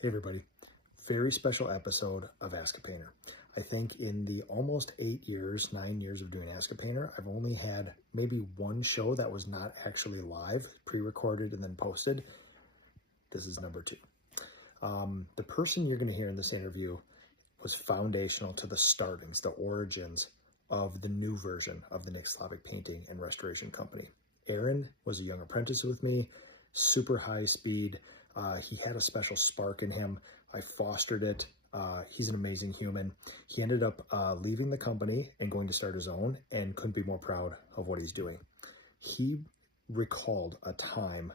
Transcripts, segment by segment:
Hey everybody, very special episode of Ask a Painter. I think in the almost 9 years of doing Ask a Painter, I've only had maybe one show that was not actually live, pre-recorded and then posted. This is number 2. The person you're going to hear in this interview was foundational to the startings, the origins of the new version of the Nick Slavic Painting and Restoration Company. Aaron was a young apprentice with me, super high speed. He had a special spark in him. I fostered it. He's an amazing human. He ended up leaving the company and going to start his own and couldn't be more proud of what he's doing. He recalled a time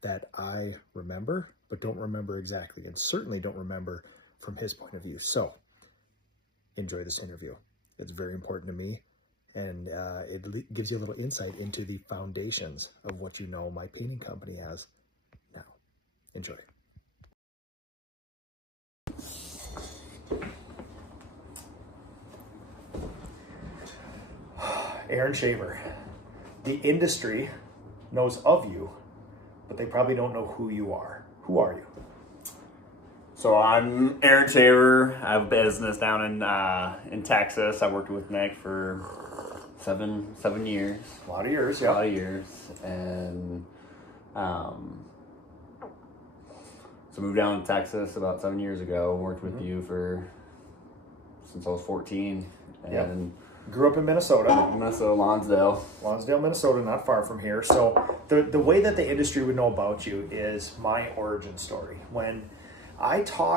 that I remember, but don't remember exactly, and certainly don't remember from his point of view. So enjoy this interview. It's very important to me, and it gives you a little insight into the foundations of what you know my painting company has now. Enjoy. Aaron Shaver, the industry knows of you, but they probably don't know who you are. Who are you? So I'm Aaron Shaver. I have a business down in Texas. I worked with Nick for seven years. A lot of years, yeah. A lot of years, and so moved down to Texas about 7 years ago. Worked with you since I was 14, and yeah. Grew up in Minnesota. Lonsdale, Minnesota, not far from here. So the way that the industry would know about you is my origin story. When I travel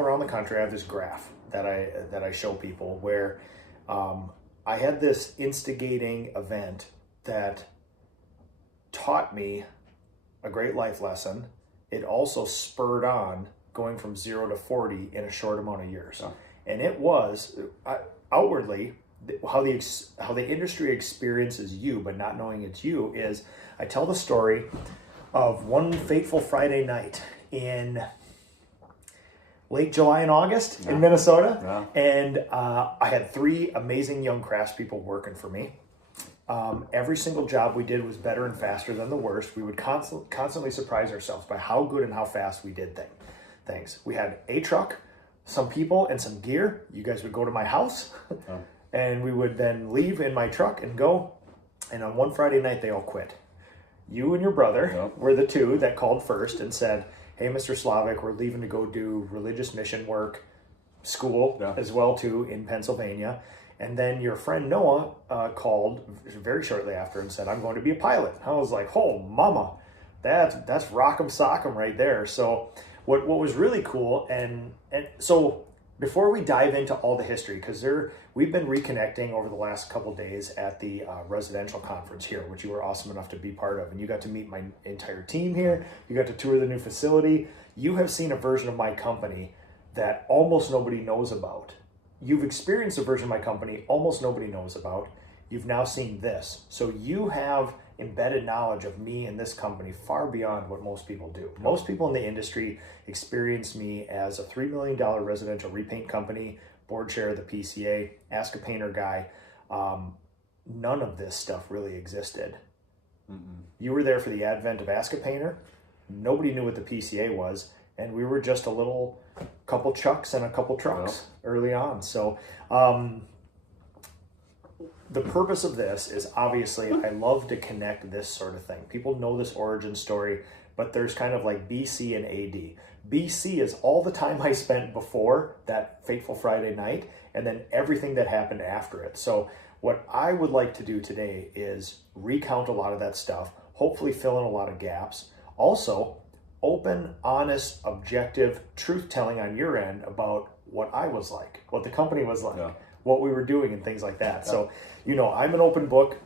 around the country, I have this graph that I show people where I had this instigating event that taught me a great life lesson. It also spurred on going from 0 to 40 in a short amount of years. Oh. And it was outwardly how the industry experiences you, but not knowing it's you, is I tell the story of one fateful Friday night in late July and August in Minnesota. Yeah. And I had 3 amazing young craftspeople working for me. Every single job we did was better and faster than the worst. We would constantly surprise ourselves by how good and how fast we did things. We had a truck, some people, and some gear. You guys would go to my house, and we would then leave in my truck and go. And on one Friday night, they all quit. You and your brother were the 2 that called first and said, "Hey, Mr. Slavic, we're leaving to go do religious mission work, school as well too in Pennsylvania." And then your friend Noah called very shortly after and said, "I'm going to be a pilot." I was like, "Oh, mama, that's rock'em sock'em right there." So what was really cool, and so before we dive into all the history, because we've been reconnecting over the last couple days at the residential conference here, which you were awesome enough to be part of, and you got to meet my entire team here. You got to tour the new facility. You have seen a version of my company that almost nobody knows about. You've experienced a version of my company almost nobody knows about. You've now seen this. So you have embedded knowledge of me and this company far beyond what most people do. Most people in the industry experience me as a $3 million residential repaint company, board chair of the PCA, Ask a Painter guy. None of this stuff really existed. Mm-mm. You were there for the advent of Ask a Painter. Nobody knew what the PCA was, and we were just a little couple chucks and a couple trucks early on. So the purpose of this is obviously I love to connect this sort of thing. People know this origin story, but there's kind of like BC and AD. BC is all the time I spent before that fateful Friday night, and then everything that happened after it. So what I would like to do today is recount a lot of that stuff, hopefully fill in a lot of gaps. Also, open, honest, objective truth-telling on your end about what I was like, what the company was like, what we were doing, and things like that. So, I'm an open book.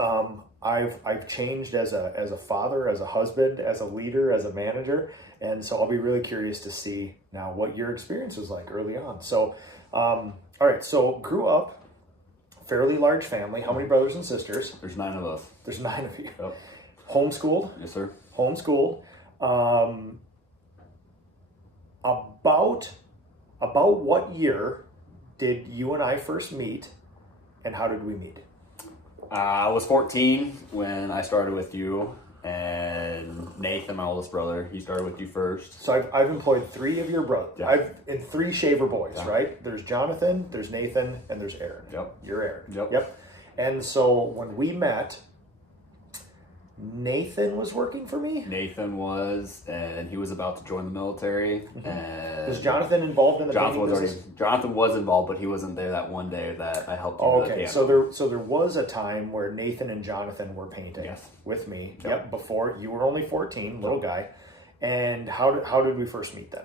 I've changed as a father, as a husband, as a leader, as a manager, and so I'll be really curious to see now what your experience was like early on. So, all right. So, grew up, fairly large family. How many brothers and sisters? There's 9 of us. There's 9 of you. Yep. Homeschooled? Yes, sir. Homeschooled. About what year did you and I first meet, and how did we meet? I was 14 when I started with you. and Nathan, my oldest brother, he started with you first. So I've employed 3 of your brothers. Yeah. In 3 shaver boys, Yeah. right? There's Jonathan, there's Nathan, and there's Aaron. Yep. You're Aaron. Yep. And so when we met, Nathan was working for me. Nathan was, and he was about to join the military. And Was Jonathan involved in the painting business? Jonathan was involved, but he wasn't there that one day that I helped him. Oh, with the okay. piano. So there was a time where Nathan and Jonathan were painting Yes. with me. Yep. Before you were only 14, little guy. And how did we first meet then?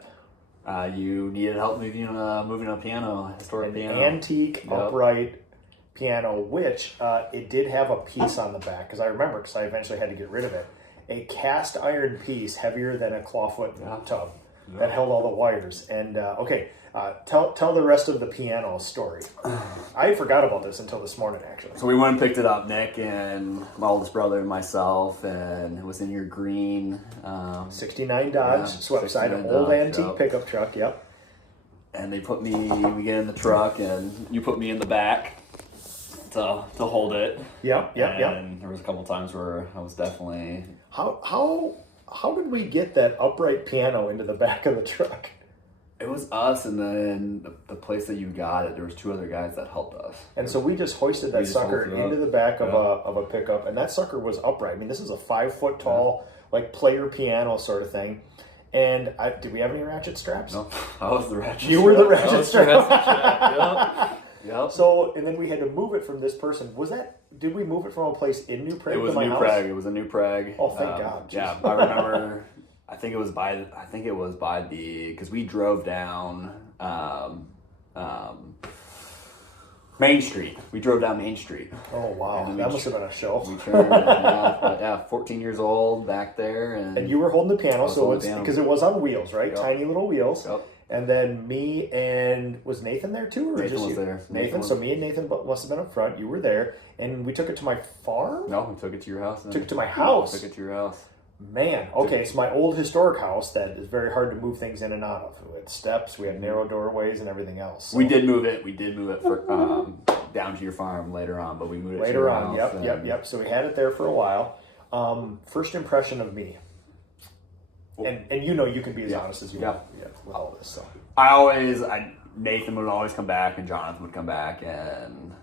You needed help moving a piano, historic An piano. antique Yep. upright piano, which it did have a piece on the back, because I remember, because I eventually had to get rid of it. A cast iron piece heavier than a clawfoot tub that held all the wires. And tell the rest of the piano story. I forgot about this until this morning, actually. So we went and picked it up, Nick and my oldest brother and myself, and it was in your green 69 Dodge, swept side, an 69 old Dodge, antique yep. pickup truck. Yep. And we get in the truck, and you put me in the back to hold it. Yep. And there was a couple times where I was definitely... How did we get that upright piano into the back of the truck? It was us, and then the place that you got it, there was 2 other guys that helped us. And so we just hoisted that sucker into the back of a pickup, and that sucker was upright. I mean, this is a 5-foot tall, like player piano sort of thing. And did we have any ratchet straps? No, I was the ratchet. You were the ratchet strap. Yep. So, and then we had to move it from this person. Did we move it from a place in New Prague It was to my New house? Prague. It was a New Prague. Oh, thank God. Yeah, I remember. I think it was by because we drove down Main Street. We drove down Main Street. Oh, wow. That must have been a show. We turned, 14 years old back there. And you were holding the piano, because it was on wheels, right? Yep. Tiny little wheels. Yep. And then me and, was Nathan there too? Or Nathan just was you? there. Nathan, so me and Nathan must have been up front. You were there. And we took it to my farm? No, we took it to your house. Took it to my house? Took it to your house. Man, okay, it's my old historic house that is very hard to move things in and out of. We had steps, we had narrow doorways, and everything else. So. We did move it for down to your farm later on, but we moved it later to your on. house. Yep. So we had it there for a while. First impression of me, and you can be as honest as you want with all of this. So Nathan would always come back, and Jonathan would come back, and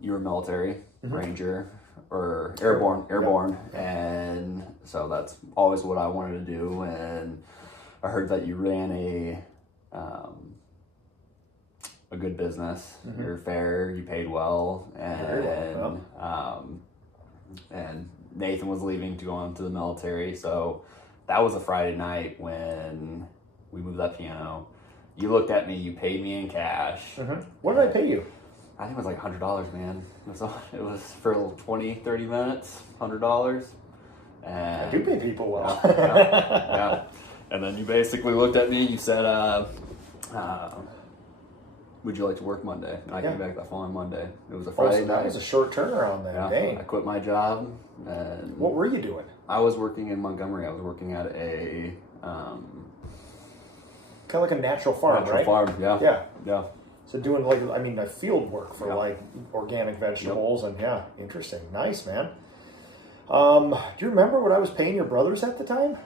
you were military ranger. Or airborne, and so that's always what I wanted to do. And I heard that you ran a good business. You're fair, you paid well, and Nathan was leaving to go on to the military. So that was a Friday night when we moved that piano. You looked at me, you paid me in cash. What did I pay you? I think it was like $100, man. It was for 20, 30 minutes, $100. And I do pay people well. Yeah. And then you basically looked at me and you said, would you like to work Monday? And I came back that following Monday. It was a Friday night. That was a short turnaround then. Yeah. Dang. I quit my job. And what were you doing? I was working in Montgomery. I was working at a... kind of like a natural farm, right? Farm, yeah. So doing a field work for like organic vegetables and interesting. Nice, man. Do you remember what I was paying your brothers at the time?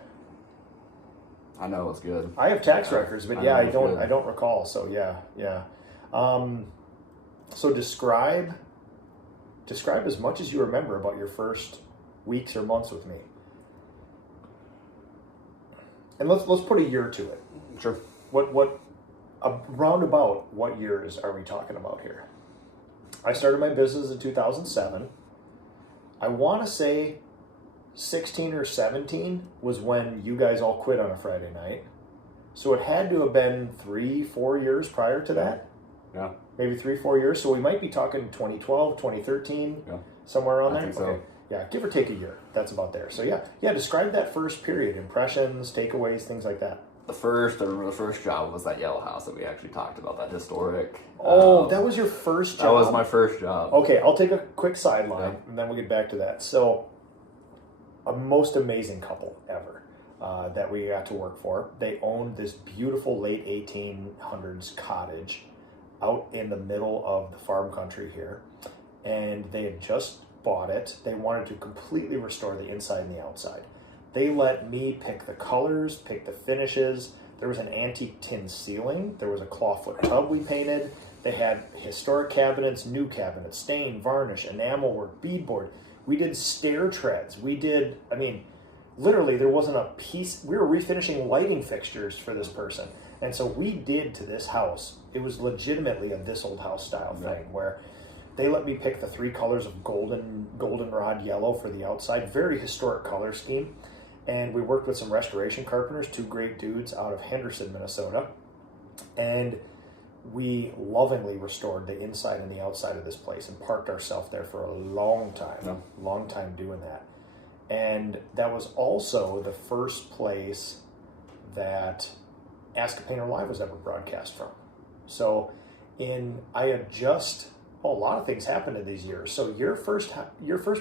I know it was good. I have tax records, but I don't recall. So yeah. So describe as much as you remember about your first weeks or months with me. And let's put a year to it. Sure. What roundabout what years are we talking about here? I started my business in 2007. I want to say 16 or 17 was when you guys all quit on a Friday night. So it had to have been 3-4 years prior to that. Yeah. Maybe 3-4 years. So we might be talking 2012, 2013, somewhere around there. I think so. Okay. Yeah, give or take a year. That's about there. So yeah, describe that first period, impressions, takeaways, things like that. The first job was that yellow house that we actually talked about, that historic. That was your first job? That was my first job. Okay, I'll take a quick sideline, and then we'll get back to that. So, a most amazing couple ever that we got to work for. They owned this beautiful late 1800s cottage out in the middle of the farm country here. And they had just bought it, they wanted to completely restore the inside and the outside. They let me pick the colors, pick the finishes. There was an antique tin ceiling. There was a clawfoot tub we painted. They had historic cabinets, new cabinets, stain, varnish, enamel work, beadboard. We did stair treads. We did, I mean, literally there wasn't a piece. We were refinishing lighting fixtures for this person. And so we did to this house, it was legitimately a This Old House style thing where they let me pick the 3 colors of goldenrod yellow for the outside, very historic color scheme. And we worked with some restoration carpenters, 2 great dudes out of Henderson, Minnesota. And we lovingly restored the inside and the outside of this place and parked ourselves there for a long time doing that. And that was also the first place that Ask a Painter Live was ever broadcast from. So a lot of things happened in these years. So your first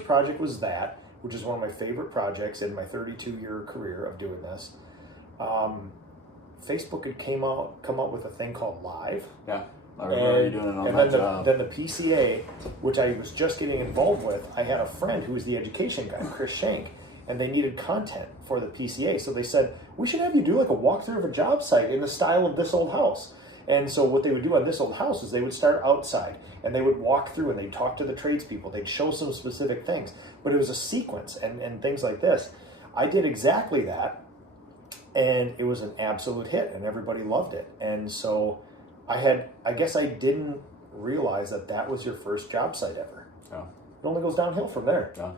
project was that, which is one of my favorite projects in my 32-year career of doing this. Facebook had come up with a thing called Live. Yeah, I remember you doing it on that job. Then the PCA, which I was just getting involved with, I had a friend who was the education guy, Chris Shank, and they needed content for the PCA. So they said, we should have you do like a walkthrough of a job site in the style of This Old House. And so what they would do on This Old House is they would start outside and they would walk through and they'd talk to the tradespeople. They'd show some specific things, but it was a sequence and things like this. I did exactly that, and it was an absolute hit and everybody loved it. And so I guess I didn't realize that was your first job site ever. Yeah. It only goes downhill from there. Yeah.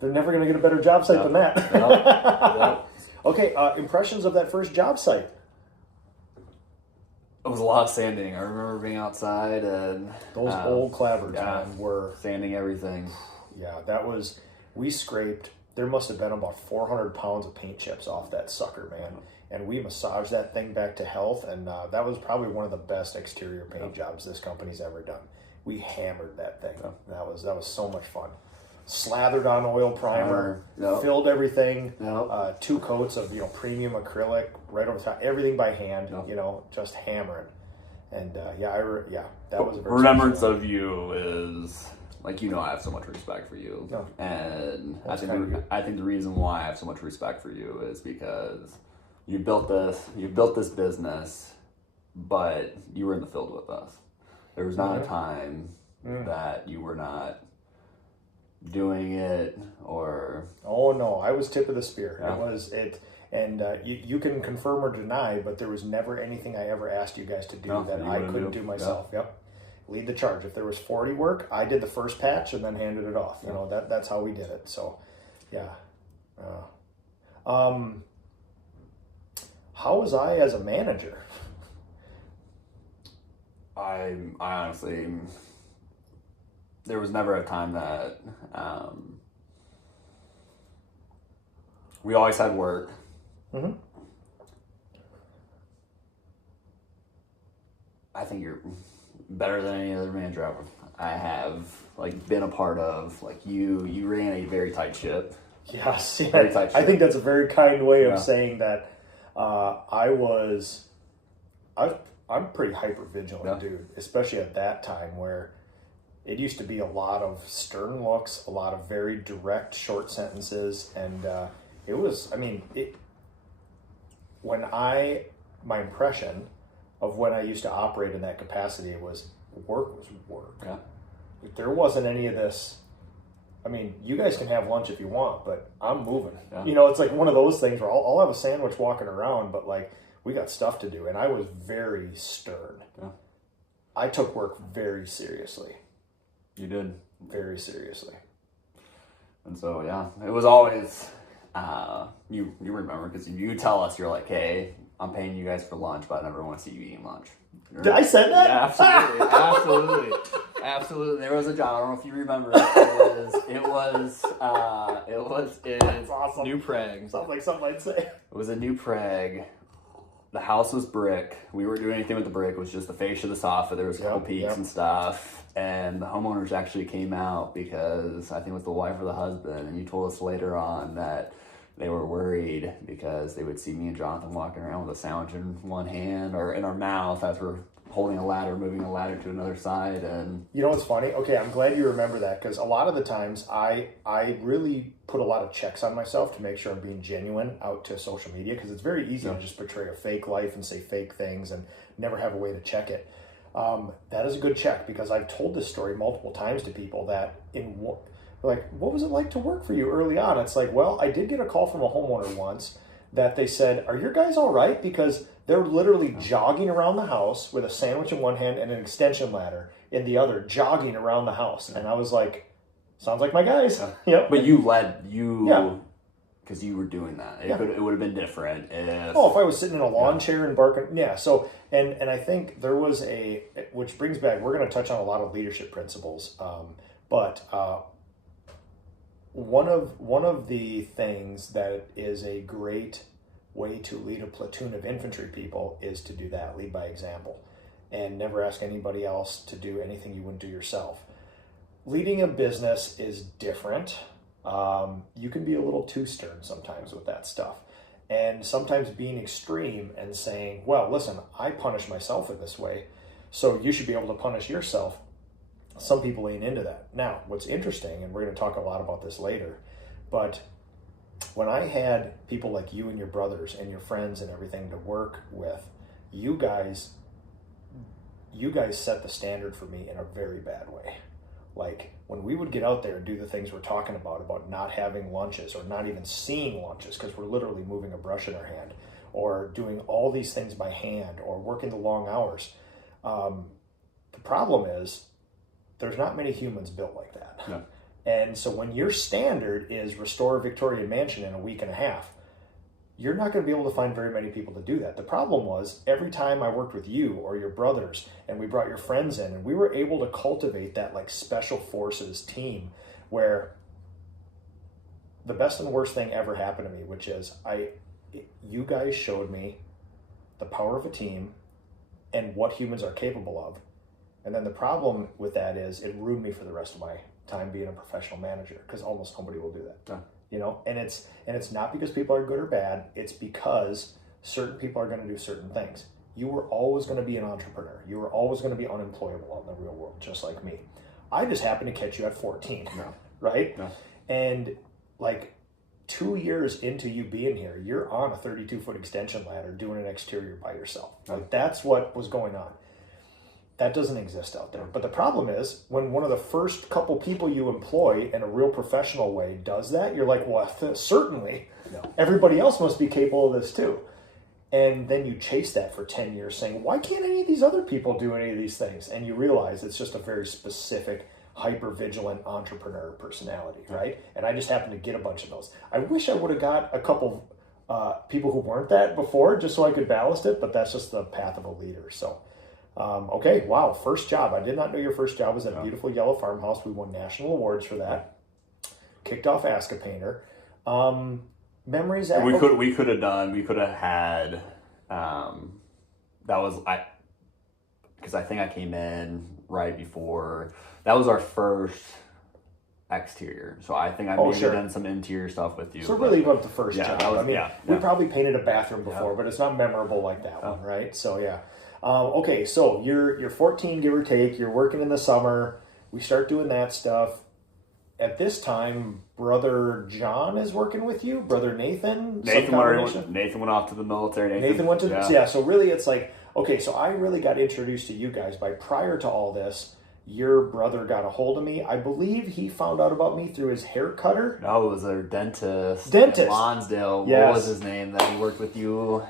They're never going to get a better job site than that. Yeah. Okay, impressions of that first job site. It was a lot of sanding. I remember being outside and Those old clappers, man, were sanding everything. Yeah, we scraped, there must have been about 400 pounds of paint chips off that sucker, man. And we massaged that thing back to health, and that was probably one of the best exterior paint jobs this company's ever done. We hammered that thing. That was so much fun. Slathered on oil primer, filled everything, 2 coats of premium acrylic right over the top, everything by hand, just hammering. And that was a very remembrance of you is like, I have so much respect for you. No. And I think the reason why I have so much respect for you is because you built this business, but you were in the field with us. There was not a time that you were not doing it, or oh no, I was tip of the spear. Yeah. It was it, and you can confirm or deny, but there was never anything I ever asked you guys to do that I couldn't do myself. Yep, lead the charge. If there was 40 work, I did the first patch and then handed it off. That's how we did it. So, yeah. How was I as a manager? I honestly, there was never a time that we always had work. Mm-hmm. I think you're better than any other manager I have been a part of. You ran a very tight ship. Yes, very tight ship. I think that's a very kind way of saying that. I'm pretty hyper vigilant, dude, especially at that time where it used to be a lot of stern looks, a lot of very direct short sentences. And, my impression of when I used to operate in that capacity was work. Yeah. There wasn't any of this. You guys can have lunch if you want, but I'm moving. Yeah. It's like one of those things where I'll have a sandwich walking around, but we got stuff to do. And I was very stern. Yeah. I took work very seriously. You did. Very seriously. And so, it was always, you remember, because you tell us, you're like, hey, I'm paying you guys for lunch, but I never want to see you eating lunch. Did I say that? Yeah, absolutely. There was a job. I don't know if you remember. It was awesome. New Prague. Sounds like something I'd say. It was a New Prague. The house was brick. We weren't doing anything with the brick. It was just the fascia of the soffit. There was a couple peaks and stuff. And the homeowners actually came out because I think it was the wife or the husband. And you told us later on that they were worried because they would see me and Jonathan walking around with a sandwich in one hand or in our mouth as we're holding a ladder, moving a ladder to another side. And you know what's funny? Okay, I'm glad you remember that, because a lot of the times I really put a lot of checks on myself to make sure I'm being genuine out to social media, because it's very easy to just portray a fake life and say fake things and never have a way to check it. That is a good check, because I've told this story multiple times to people that what was it like to work for you early on? It's like, well, I did get a call from a homeowner once that they said, are your guys all right? Because they're literally jogging around the house with a sandwich in one hand and an extension ladder in the other, jogging around the house. And I was like, sounds like my guys. Yep. But because you were doing that. It would have been different if I was sitting in a lawn chair and barking. Yeah. So, and I think there was which brings back, we're going to touch on a lot of leadership principles. But one of the things that is a great way to lead a platoon of infantry people is to do that, lead by example, and never ask anybody else to do anything you wouldn't do yourself. Leading a business is different. You can be a little too stern sometimes with that stuff, and sometimes being extreme and saying, well, listen, I punish myself in this way, so you should be able to punish yourself. Some people ain't into that. Now, what's interesting, and we're going to talk a lot about this later, but when I had people like you and your brothers and your friends and everything to work with, you guys set the standard for me in a very bad way. Like, when we would get out there and do the things we're talking about not having lunches or not even seeing lunches because we're literally moving a brush in our hand, or doing all these things by hand, or working the long hours. The problem is there's not many humans built like that. No. And so when your standard is restore a Victorian mansion in a week and a half, you're not going to be able to find very many people to do that. The problem was, every time I worked with you or your brothers and we brought your friends in, and we were able to cultivate that like special forces team, where the best and worst thing ever happened to me, which is you guys showed me the power of a team and what humans are capable of. And then the problem with that is it ruined me for the rest of my time being a professional manager, because almost nobody will do that. Yeah. You know, and it's not because people are good or bad. It's because certain people are going to do certain things. You were always going to be an entrepreneur. You were always going to be unemployable out in the real world, just like me. I just happened to catch you at 14, right? No. And like 2 years into you being here, you're on a 32-foot extension ladder doing an exterior by yourself. Like, that's what was going on. That doesn't exist out there. But the problem is, when one of the first couple people you employ in a real professional way does that, you're like, well, certainly everybody else must be capable of this too. And then you chase that for 10 years saying, why can't any of these other people do any of these things? And you realize it's just a very specific, hyper-vigilant entrepreneur personality, right? And I just happened to get a bunch of those. I wish I would have got a couple people who weren't that before, just so I could ballast it, but that's just the path of a leader. So. Okay, wow, first job. I did not know your first job was at a beautiful yellow farmhouse. We won national awards for that. Kicked off Ask a Painter. Memories at... We could have had, because I think I came in right before, that was our first exterior. So I think I maybe done some interior stuff with you. So really about the first job. We probably painted a bathroom before, but it's not memorable like that one, right? So yeah. Okay, so you're 14, give or take. You're working in the summer. We start doing that stuff. At this time, Brother John is working with you. Brother Nathan. Nathan went off to the military. Nathan went to So really, it's like, okay. So I really got introduced to you guys by, prior to all this, your brother got a hold of me. I believe he found out about me through his hair cutter. No, it was our dentist. In Lonsdale. Yes. What was his name that he worked with you?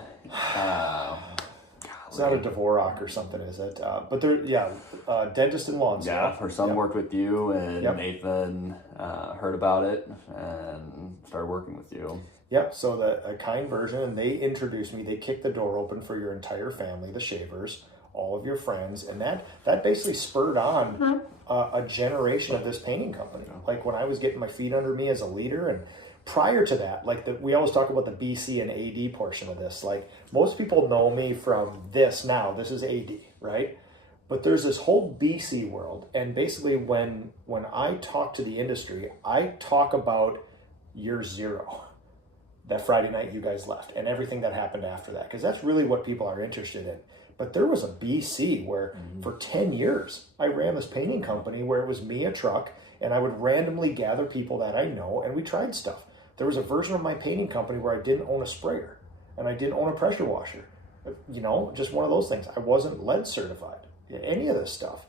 It's not a Dvorak or something, is it? But there, dentist in Lonsdale. Yeah, her son worked with you, and Nathan heard about it and started working with you. Yep, so a kind version, and they introduced me. They kicked the door open for your entire family, the Shavers, all of your friends, and that basically spurred on a generation of this painting company. Like, when I was getting my feet under me as a leader, and prior to that, we always talk about the BC and AD portion of this. Like, most people know me from this now. This is AD, right? But there's this whole BC world. And basically, when I talk to the industry, I talk about year zero. that Friday night you guys left and everything that happened after that, because that's really what people are interested in. But there was a BC where for 10 years I ran this painting company where it was me, a truck, and I would randomly gather people that I know and we tried stuff. There was a version of my painting company where I didn't own a sprayer and I didn't own a pressure washer. You know, just one of those things. I wasn't lead certified, any of this stuff.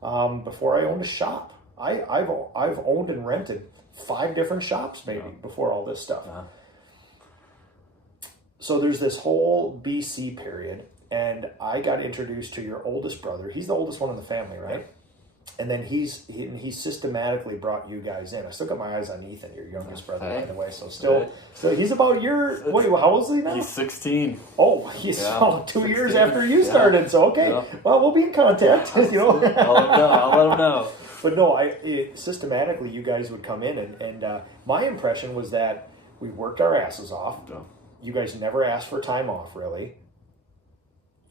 Before I owned a shop, I've owned and rented 5 different shops maybe before all this stuff. So there's this whole BC period, and I got introduced to your oldest brother. He's the oldest one in the family, right? And then he systematically brought you guys in. I still got my eyes on Ethan, your youngest brother, by the way. So still he's about your, how old is he now? He's 16. Oh, he's 2 years after you started. So, okay, well, we'll be in contact. You know? I'll let him know. But no, systematically, you guys would come in, and my impression was that we worked our asses off. You guys never asked for time off, really.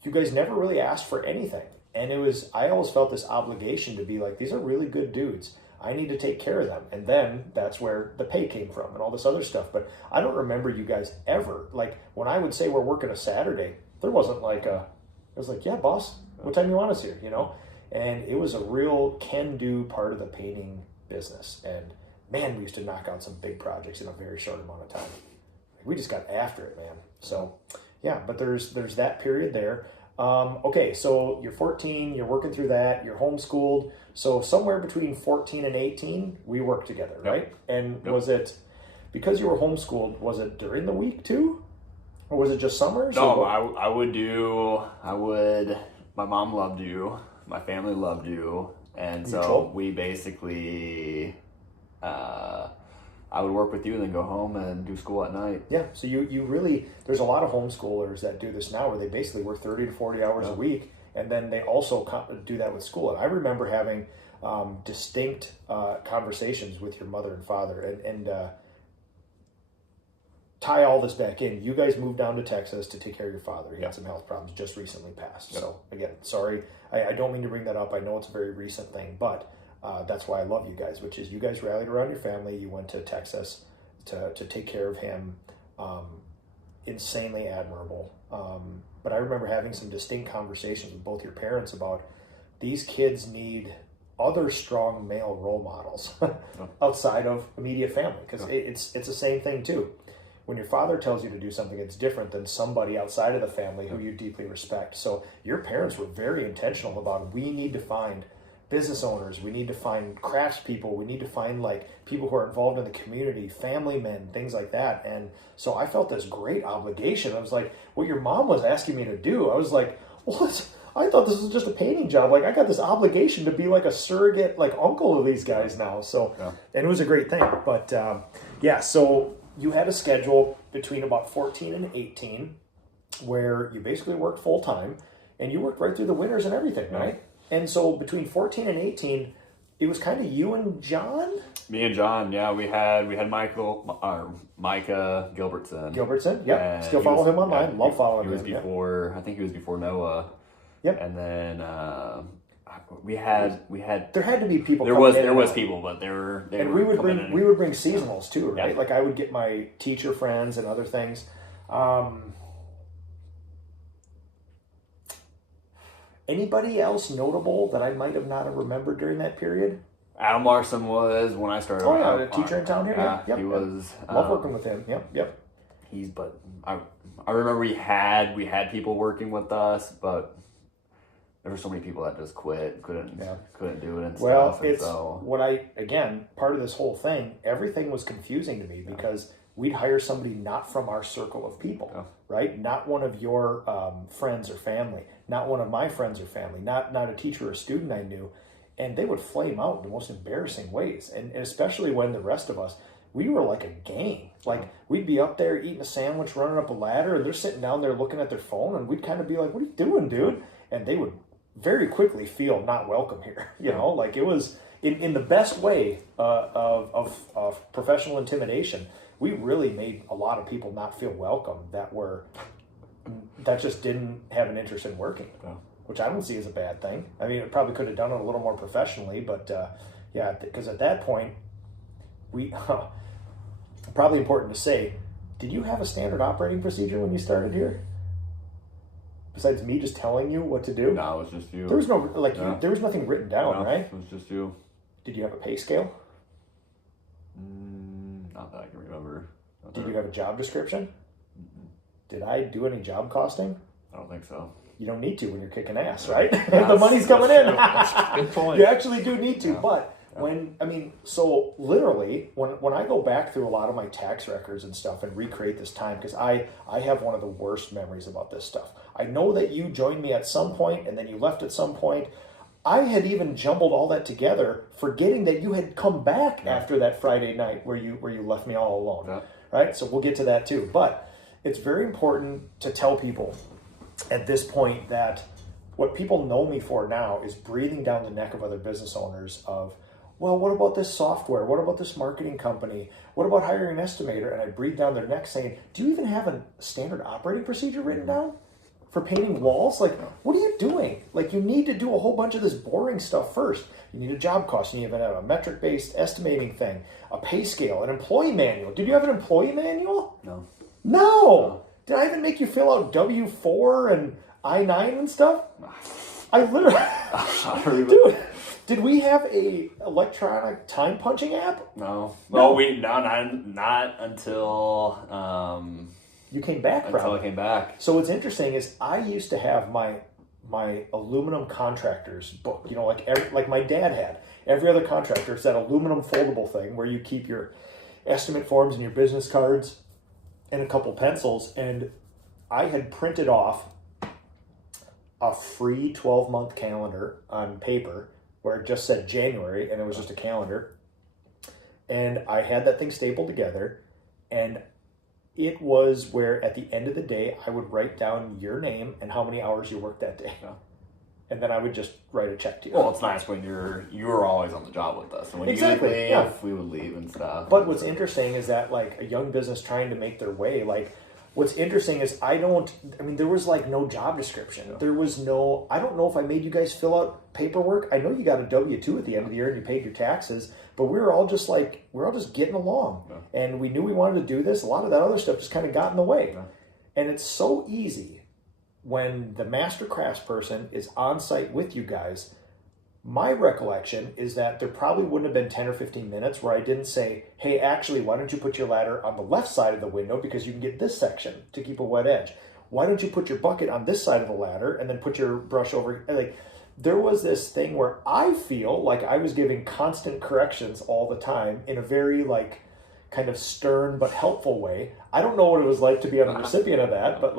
You guys never really asked for anything. And I always felt this obligation to be like, these are really good dudes. I need to take care of them. And then that's where the pay came from and all this other stuff. But I don't remember you guys ever, like when I would say we're working a Saturday, there wasn't like it was like, yeah, boss, what time you want us here, you know? And it was a real can-do part of the painting business. And man, we used to knock out some big projects in a very short amount of time. We just got after it, man. So yeah, but there's that period there. Okay, so you're 14, you're working through that, you're homeschooled. So somewhere between 14 and 18, we worked together, right? And was it, because you were homeschooled, was it during the week too? Or was it just summers? No, I would, my mom loved you, my family loved you. And so we basically, I would work with you and then go home and do school at night. Yeah, so you really, there's a lot of homeschoolers that do this now where they basically work 30 to 40 hours a week, and then they also do that with school. And I remember having distinct conversations with your mother and father, and tie all this back in. You guys moved down to Texas to take care of your father. He had some health problems, just recently passed. So again, sorry, I don't mean to bring that up. I know it's a very recent thing, but that's why I love you guys, which is you guys rallied around your family. You went to Texas to take care of him. Insanely admirable. But I remember having some distinct conversations with both your parents about these kids need other strong male role models outside of immediate family, because it's the same thing too. When your father tells you to do something, it's different than somebody outside of the family who you deeply respect. So your parents were very intentional about, we need to find business owners, we need to find craftspeople, we need to find like people who are involved in the community, family men, things like that. And so I felt this great obligation. I was like, what your mom was asking me to do, I was like, well, I thought this was just a painting job. Like I got this obligation to be like a surrogate, like uncle of these guys now. So, and it was a great thing. But yeah, so you had a schedule between about 14 and 18 where you basically worked full time, and you worked right through the winters and everything, right? And so between 14 and 18, it was kind of you and John? Me and John, yeah. We had Micah Gilbertson. Gilbertson, yep. Still follow him online. Love following him. He was before, I think he was before Noah. Yep. And then we had. There had to be people. There was people, but they were. And we would bring seasonals too, right? Like I would get my teacher friends and other things. Anybody else notable that I might have not have remembered during that period? Adam Larson was when I started. Oh yeah, the teacher in town here. Yeah, he was. Love working with him. Yep. I remember we had people working with us, but there were so many people that just quit, couldn't do it and stuff. Well, part of this whole thing, everything was confusing to me because we'd hire somebody not from our circle of people, right? Not one of your friends or family, not one of my friends or family, not a teacher or student I knew, and they would flame out in the most embarrassing ways. And especially when the rest of us, we were like a gang. Like we'd be up there eating a sandwich, running up a ladder, and they're sitting down there looking at their phone, and we'd kind of be like, "What are you doing, dude?" And they would very quickly feel not welcome here. You know, like it was in the best way of professional intimidation. We really made a lot of people not feel welcome that just didn't have an interest in working, which I don't see as a bad thing. I mean, it probably could have done it a little more professionally, but because at that point, we probably important to say, Did you have a standard operating procedure when you started here? Besides me just telling you what to do? No, it was just you. There was no, there was nothing written down, right? It was just you. Did you have a pay scale? Not that I can remember. Did you have a job description? Did I do any job costing? I don't think so. You don't need to when you're kicking ass, right? The money's coming in. Good point. You actually do need to, Yeah. but so literally, when I go back through a lot of my tax records and stuff and recreate this time, because I have one of the worst memories about this stuff. I know that you joined me at some point and then you left at some point. I had even jumbled all that together, forgetting that you had come back after that Friday night where you left me all alone, right? So we'll get to that too. But it's very important to tell people at this point that what people know me for now is breathing down the neck of other business owners of, well, what about this software? What about this marketing company? What about hiring an estimator? And I breathe down their neck saying, do you even have a standard operating procedure written down for painting walls? Like, what are you doing? Like, you need to do a whole bunch of this boring stuff first. You need a job cost. You need to have a metric-based estimating thing, a pay scale, an employee manual. Did you have an employee manual? No. Did I even make you fill out W-4 and I-9 and stuff? I literally... Dude, did we have a electronic time punching app? No. Well, not until... you came back, probably. Until I came back. So what's interesting is I used to have my aluminum contractors book, like my dad had. Every other contractor, it's that aluminum foldable thing where you keep your estimate forms and your business cards and a couple pencils. And I had printed off a free 12-month calendar on paper where it just said January and it was just a calendar. And I had that thing stapled together, and it was where at the end of the day, I would write down your name and how many hours you worked that day. Yeah. And then I would just write a check to you. Well, it's nice when you were always on the job with us. And when you would leave, we would leave and stuff. But what's interesting is that, like, a young business trying to make their way, like, what's interesting is there was no job description. Yeah. There was no, I don't know if I made you guys fill out paperwork. I know you got a W-2 at the end of the year and you paid your taxes, but we were all just getting along. Yeah. And we knew we wanted to do this. A lot of that other stuff just kind of got in the way. Yeah. And it's so easy when the master crafts person is on site with you guys. My recollection is that there probably wouldn't have been 10 or 15 minutes where I didn't say, hey, actually, why don't you put your ladder on the left side of the window because you can get this section to keep a wet edge. Why don't you put your bucket on this side of the ladder and then put your brush over? Like, there was this thing where I feel like I was giving constant corrections all the time in a very, kind of stern but helpful way. I don't know what it was like to be a recipient of that, but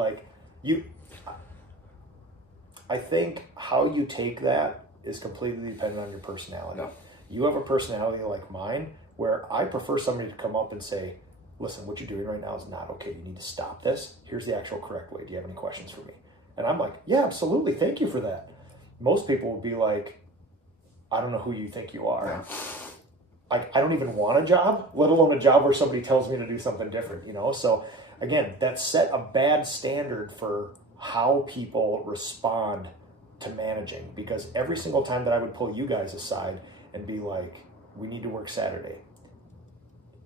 I think how you take that is completely dependent on your personality. No. You have a personality like mine where I prefer somebody to come up and say, listen, what you're doing right now is not okay. You need to stop this. Here's the actual correct way. Do you have any questions for me? And I'm like, yeah, absolutely. Thank you for that. Most people would be like, I don't know who you think you are. Yeah. I don't even want a job, let alone a job where somebody tells me to do something different, So again, that set a bad standard for how people respond to managing, because every single time that I would pull you guys aside and be like, we need to work Saturday.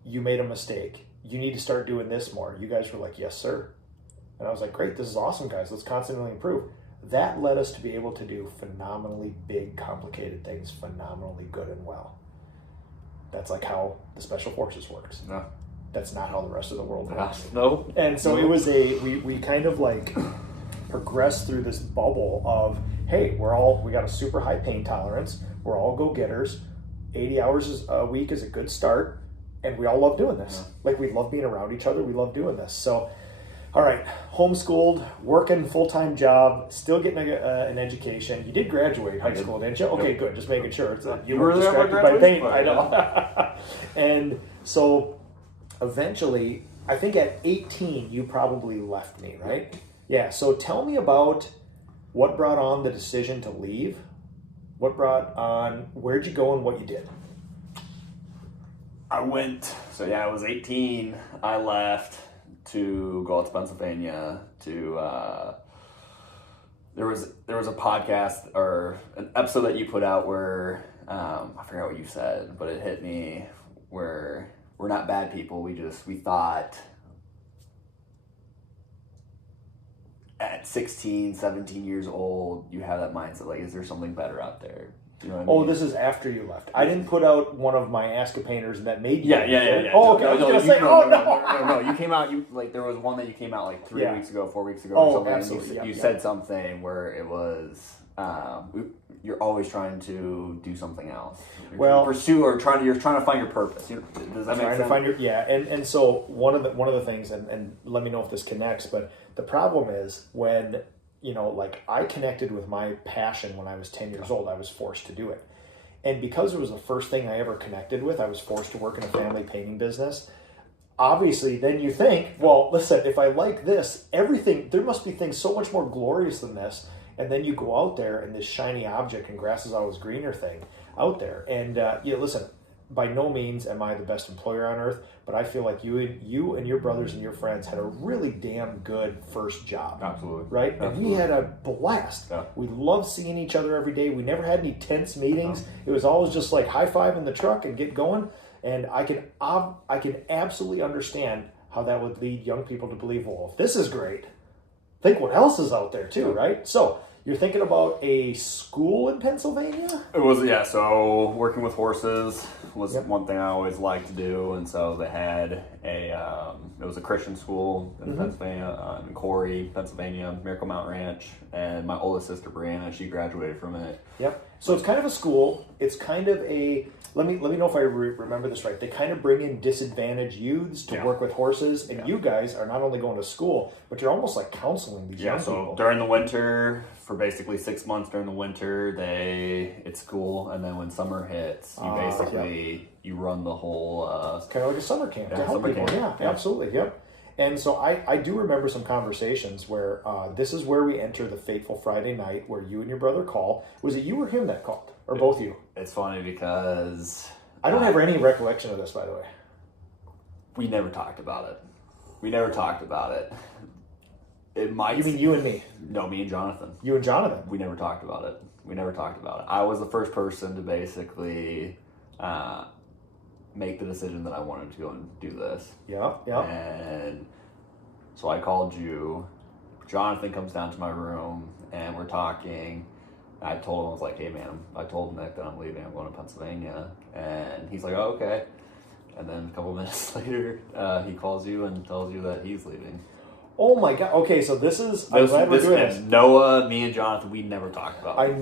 You made a mistake. You need to start doing this more. You guys were like, yes, sir. And I was like, great, this is awesome, guys. Let's constantly improve. That led us to be able to do phenomenally big, complicated things, phenomenally good and well. That's like how the Special Forces works. No. That's not how the rest of the world works. No. And so it was we kind of progressed through this bubble of, hey, we got a super high pain tolerance. We're all go-getters. 80 hours a week is a good start. And we all love doing this. Yeah. We love being around each other. We love doing this. So, all right, homeschooled, working full-time job, still getting an education. You did graduate high school, didn't you? Okay, good. Just making sure. You were distracted by pain. I know. And so eventually, I think at 18, you probably left me, right? Yeah. So tell me about what brought on the decision to leave. Where'd you go and what you did? I was 18. I left to go out to Pennsylvania to, there was a podcast or an episode that you put out where, I forgot what you said, but it hit me where we're not bad people. We thought at 16, 17 years old, you have that mindset, like, is there something better out there? You know what I Oh, mean? this is after you left. I didn't put out one of my Ask a Painters and that made you. Yeah. Oh, okay. I was going to say, no. You came out, there was one that you came out like 3 weeks ago, 4 weeks ago or something. Absolutely. And you said something where it was, you're always trying to do something else. Pursue, or you're trying to find your purpose. Does that make sense? To find your, and so one of the things, and let me know if this connects, but the problem is when, like I connected with my passion when I was 10 years old, I was forced to do it. And because it was the first thing I ever connected with, I was forced to work in a family painting business. Obviously, then you think, well, listen, if I like this, there must be things so much more glorious than this. And then you go out there and this shiny object and grass is always greener thing out there. And listen, by no means am I the best employer on earth, but I feel like you and your brothers and your friends had a really damn good first job. Absolutely. Right? Absolutely. And we had a blast. Yeah. We loved seeing each other every day. We never had any tense meetings. No. It was always just like high five in the truck and get going. And I can absolutely understand how that would lead young people to believe, well, if this is great, think what else is out there too, right? So you're thinking about a school in Pennsylvania? It was, yeah. So working with horses was one thing I always liked to do, and so they had it was a Christian school in Pennsylvania, in Corey, Pennsylvania, Miracle Mountain Ranch, and my oldest sister Brianna, she graduated from it. Yep. So it's kind of a school. It's kind of a let me know if I remember this right. They kind of bring in disadvantaged youths to work with horses, and you guys are not only going to school, but you're almost like counseling these young people. So during the winter, for basically 6 months during the winter, it's school, and then when summer hits, you basically you run the whole. It's kind of like a summer camp to help people. Yeah, absolutely. Yep. And so I do remember some conversations where this is where we enter the fateful Friday night where you and your brother call. Was it you or him that called? Or both you? It's funny because... I don't have any recollection of this, by the way. We never talked about it. It might... You mean you and me? No, me and Jonathan. You and Jonathan? We never talked about it. I was the first person to basically... make the decision that I wanted to go and do this. Yeah. And so I called you. Jonathan comes down to my room and we're talking. I told him, I was like, hey man, I told Nick that I'm leaving. I'm going to Pennsylvania. And he's like, oh, okay. And then a couple minutes later, he calls you and tells you that he's leaving. Oh my God. Okay, so this is... I'm glad we're doing this. Noah, me and Jonathan, we never talked about it.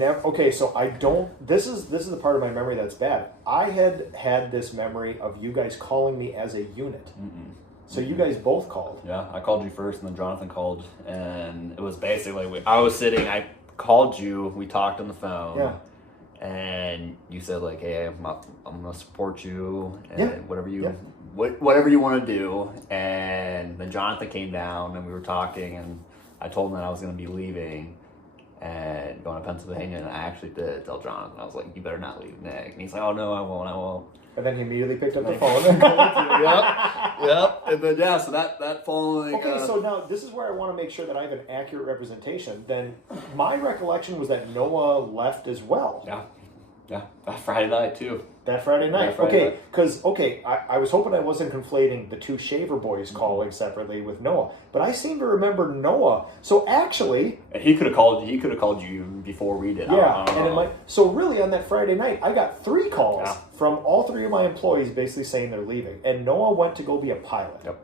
This is the part of my memory that's bad. I had this memory of you guys calling me as a unit. So you guys both called. Yeah, I called you first and then Jonathan called. And it was basically, I was sitting, I called you, we talked on the phone. Yeah. And you said like, hey, I'm going to support you and whatever you want to do. And then Jonathan came down and we were talking and I told him that I was going to be leaving and going to Pennsylvania, and I actually did tell Jonathan. I was like, you better not leave Nick. And he's like, oh no, I won't. And then he immediately picked up the phone. Yep. And then, so that following... Okay, so now this is where I want to make sure that I have an accurate representation. Then my recollection was that Noah left as well. Yeah, that Friday night too. That Friday night. Okay, because I was hoping I wasn't conflating the two Shaver boys calling separately with Noah, but I seem to remember Noah. So actually, and he could have called you before we did. Yeah, so really on that Friday night, I got 3 calls from all 3 of my employees basically saying they're leaving, and Noah went to go be a pilot. Yep.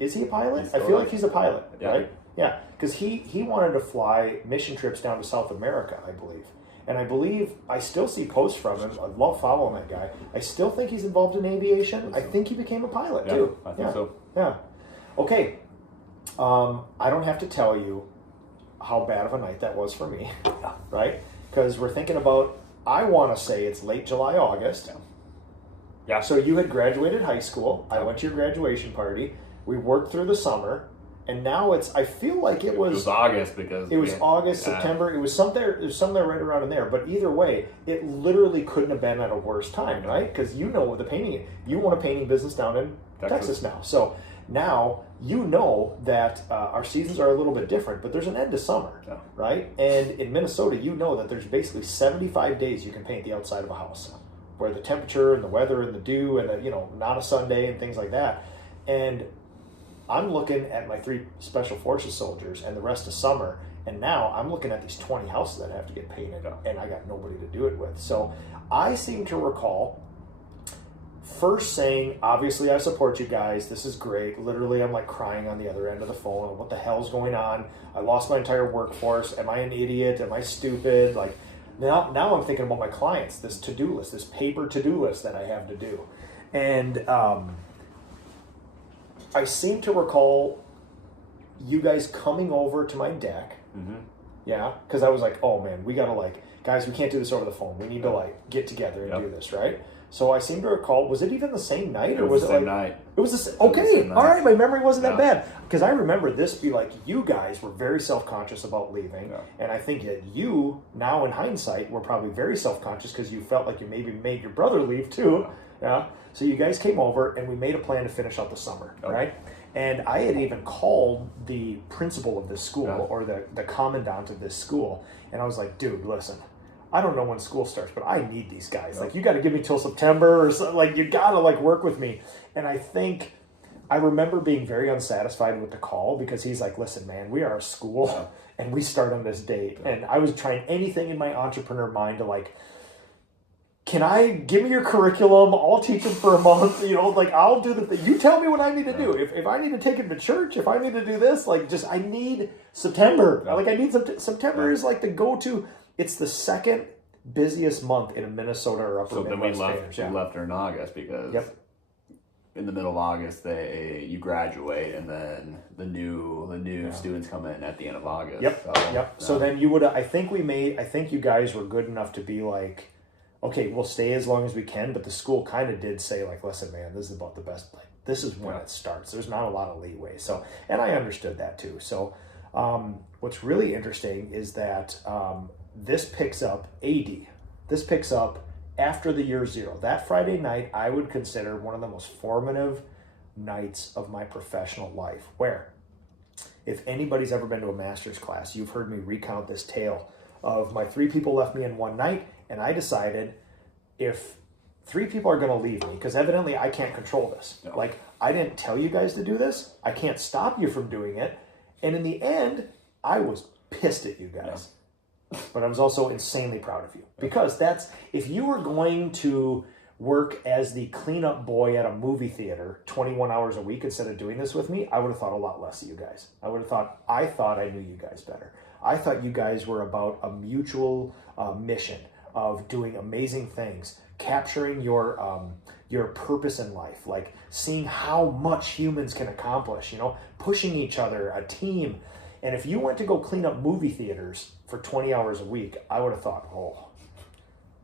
Is he a pilot? I feel like he's a pilot, right? Yeah, because he wanted to fly mission trips down to South America, I believe. And I believe, I still see posts from him. I love following that guy. I still think he's involved in aviation. I think he became a pilot, too. I think so. Yeah. Okay. I don't have to tell you how bad of a night that was for me, right? Because we're thinking about, I want to say it's late July, August. Yeah. So you had graduated high school. I went to your graduation party. We worked through the summer. And now I feel like it was August because... It was August, September. It was somewhere right around in there. But either way, it literally couldn't have been at a worse time, right? Because you own a painting business down in Texas now. So now you know that our seasons are a little bit different, but there's an end to summer, right? And in Minnesota, you know that there's basically 75 days you can paint the outside of a house, where the temperature and the weather and the dew and not a Sunday and things like that. And I'm looking at my 3 special forces soldiers and the rest of summer, and now I'm looking at these 20 houses that have to get painted, and I got nobody to do it with. So I seem to recall first saying, obviously I support you guys, this is great. Literally, I'm like crying on the other end of the phone. What the hell's going on? I lost my entire workforce. Am I an idiot? Am I stupid? Like, now I'm thinking about my clients, this to-do list, this paper to-do list that I have to do. And I seem to recall you guys coming over to my deck. Yeah, because I was like, oh man, we gotta like, guys, we can't do this over the phone. We need to like get together and do this, right? So I seem to recall, was it even the same night? It was the same night. It was the same, okay, all right, my memory wasn't that bad. Because I remember this be like, you guys were very self-conscious about leaving. And I think that you, now in hindsight, were probably very self-conscious because you felt like you maybe made your brother leave too. Yeah. So you guys came over and we made a plan to finish out the summer, right? And I had even called the principal of this school or the commandant of this school. And I was like, dude, listen, I don't know when school starts, but I need these guys. Like, you got to give me till September or something. Like, you got to like work with me. And I remember being very unsatisfied with the call because he's like, listen, man, we are a school and we start on this date. And I was trying anything in my entrepreneur mind to like, can I give me your curriculum? I'll teach them for a month. You know, like I'll do the thing. You tell me what I need to do. If I need to take him to church, if I need to do this, like just I need September. Like I need September is like the go-to. It's the second busiest month in Minnesota or upper Midwest. So then we left her in August because in the middle of August you graduate and then the new students come in at the end of August. So then you would I think you guys were good enough to be like, okay, we'll stay as long as we can, but the school kind of did say like, listen, man, this is about the best, like this is when it starts. There's not a lot of leeway. So, and I understood that too. So what's really interesting is that this picks up after the year 0. That Friday night, I would consider one of the most formative nights of my professional life, where if anybody's ever been to a master's class, you've heard me recount this tale of my 3 people left me in one night, and I decided if 3 people are going to leave me, because evidently I can't control this. Like, I didn't tell you guys to do this. I can't stop you from doing it. And in the end, I was pissed at you guys. But I was also insanely proud of you. Because if you were going to work as the cleanup boy at a movie theater 21 hours a week instead of doing this with me, I would have thought a lot less of you guys. I thought I knew you guys better. I thought you guys were about a mutual mission of doing amazing things, capturing your purpose in life, like seeing how much humans can accomplish, you know, pushing each other, a team. And if you went to go clean up movie theaters for 20 hours a week, I would have thought,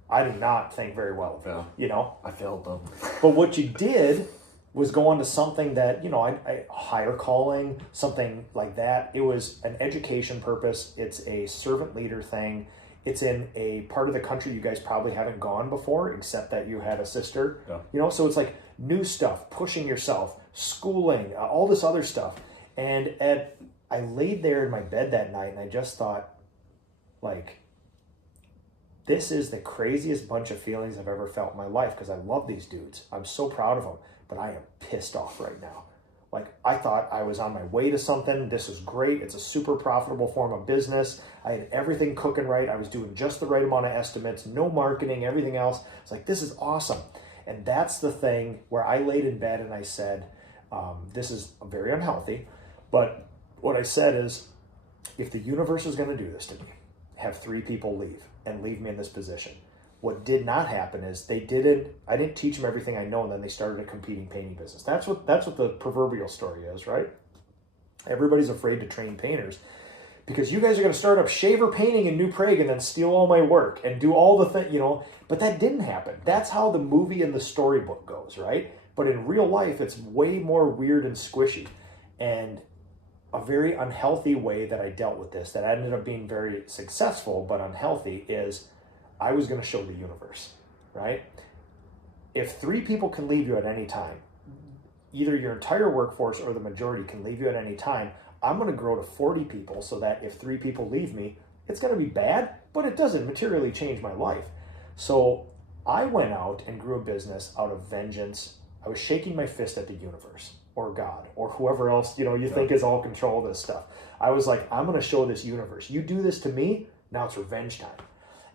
I did not think very well of it, you know? I failed them. But what you did was go on to something that, you know, I higher calling, something like that. It was an education purpose. It's a servant leader thing. It's in a part of the country you guys probably haven't gone before, except that you had a sister. You know, so it's like new stuff, pushing yourself, schooling, all this other stuff. And I laid there in my bed that night and I just thought, like, this is the craziest bunch of feelings I've ever felt in my life because I love these dudes. I'm so proud of them, but I am pissed off right now. Like, I thought I was on my way to something. This is great. It's a super profitable form of business. I had everything cooking right. I was doing just the right amount of estimates, no marketing, everything else. It's like, this is awesome. And that's the thing where I laid in bed and I said, this is very unhealthy. But what I said is, if the universe is going to do this to me, have 3 people leave and leave me in this position. What did not happen is I didn't teach them everything I know, and then they started a competing painting business. That's what the proverbial story is, right? Everybody's afraid to train painters because you guys are going to start up shaver painting in New Prague and then steal all my work and do all the thing, you know, but that didn't happen. That's how the movie and the storybook goes, right? But in real life, it's way more weird and squishy. And a very unhealthy way that I dealt with this, that ended up being very successful but unhealthy, is I was going to show the universe, right? If 3 people can leave you at any time, either your entire workforce or the majority can leave you at any time, I'm going to grow to 40 people so that if 3 people leave me, it's going to be bad, but it doesn't materially change my life. So I went out and grew a business out of vengeance. I was shaking my fist at the universe. or God or whoever else, you think is all control of this stuff. I was like, I'm going to show this universe. You do this to me, now it's revenge time.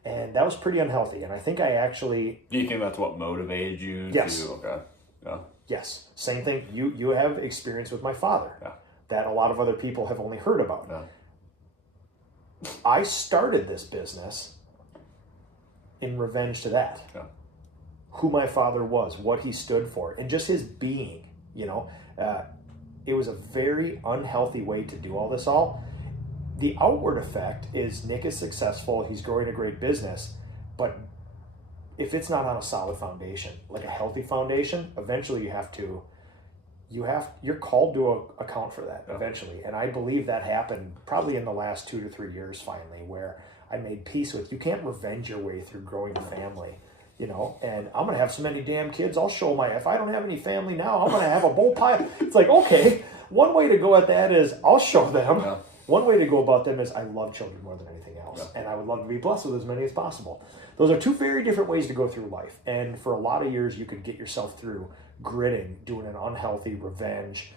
And that was pretty unhealthy. And I think I actually... Do you think that's what motivated you Yes. to... Okay. Yeah. Yes. Same thing. You have experience with my father that a lot of other people have only heard about. Yeah. I started this business in revenge to that. Yeah. Who my father was, what he stood for, and just his being, it was a very unhealthy way to do all this all. The outward effect is Nick is successful, he's growing a great business, but if it's not on a solid foundation, like a healthy foundation, eventually you're called to account for that eventually. And I believe that happened probably in the last 2 to 3 years finally, where I made peace with, you can't revenge your way through growing a family. And I'm going to have so many damn kids, I'll show if I don't have any family now, I'm going to have a bull pie. It's like, okay, one way to go at that is I'll show them. Yeah. One way to go about them is I love children more than anything else. Yeah. And I would love to be blessed with as many as possible. Those are two very different ways to go through life. And for a lot of years, you could get yourself through gritting, doing an unhealthy revenge,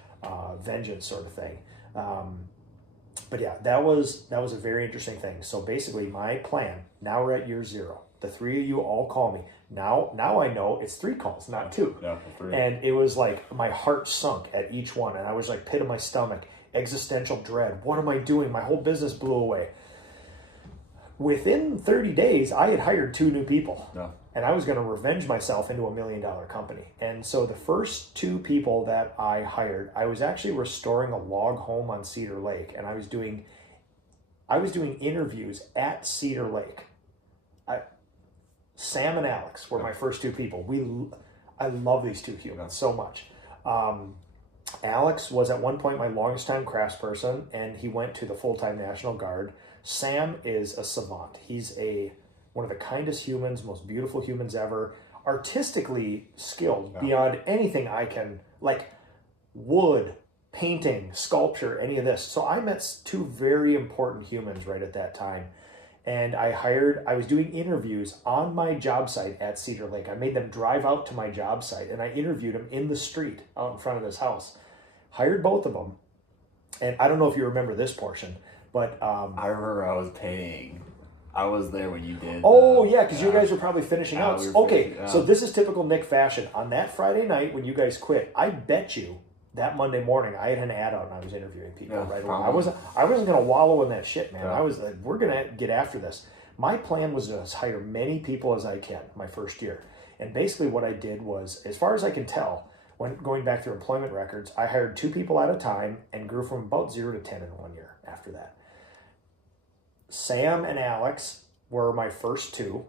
vengeance sort of thing. But yeah, that was a very interesting thing. So basically my plan, now we're at year 0. The 3 of you all call me. Now I know it's 3 calls, not 2. Yeah, 3. And it was like my heart sunk at each one. And I was like pit of my stomach, existential dread. What am I doing? My whole business blew away. Within 30 days, I had hired 2 new people. Yeah. And I was going to revenge myself into $1 million company. And so the first 2 people that I hired, I was actually restoring a log home on Cedar Lake. And I was doing interviews at Cedar Lake. Sam and Alex were my first 2 people. I love these 2 humans so much. Alex was at one point my longest time craftsperson, and he went to the full-time National Guard. Sam is a savant. He's one of the kindest humans, most beautiful humans ever, artistically skilled beyond anything I can, like wood, painting, sculpture, any of this. So I met 2 very important humans right at that time. And I was doing interviews on my job site at Cedar Lake. I made them drive out to my job site, and I interviewed them in the street out in front of this house. Hired both of them. And I don't know if you remember this portion, but... I remember I was there when you did. Oh, yeah, because you guys were probably finishing out. So this is typical Nick fashion. On that Friday night when you guys quit, I bet you that Monday morning I had an ad out and I was interviewing people right away. I wasn't going to wallow in that shit, man. I was like, we're going to get after this. My plan was to hire many people as I can my first year. And basically what I did was, as far as I can tell, when going back through employment records, I hired 2 people at a time and grew from about 0 to 10 in 1 year after that. Sam and Alex were my first 2.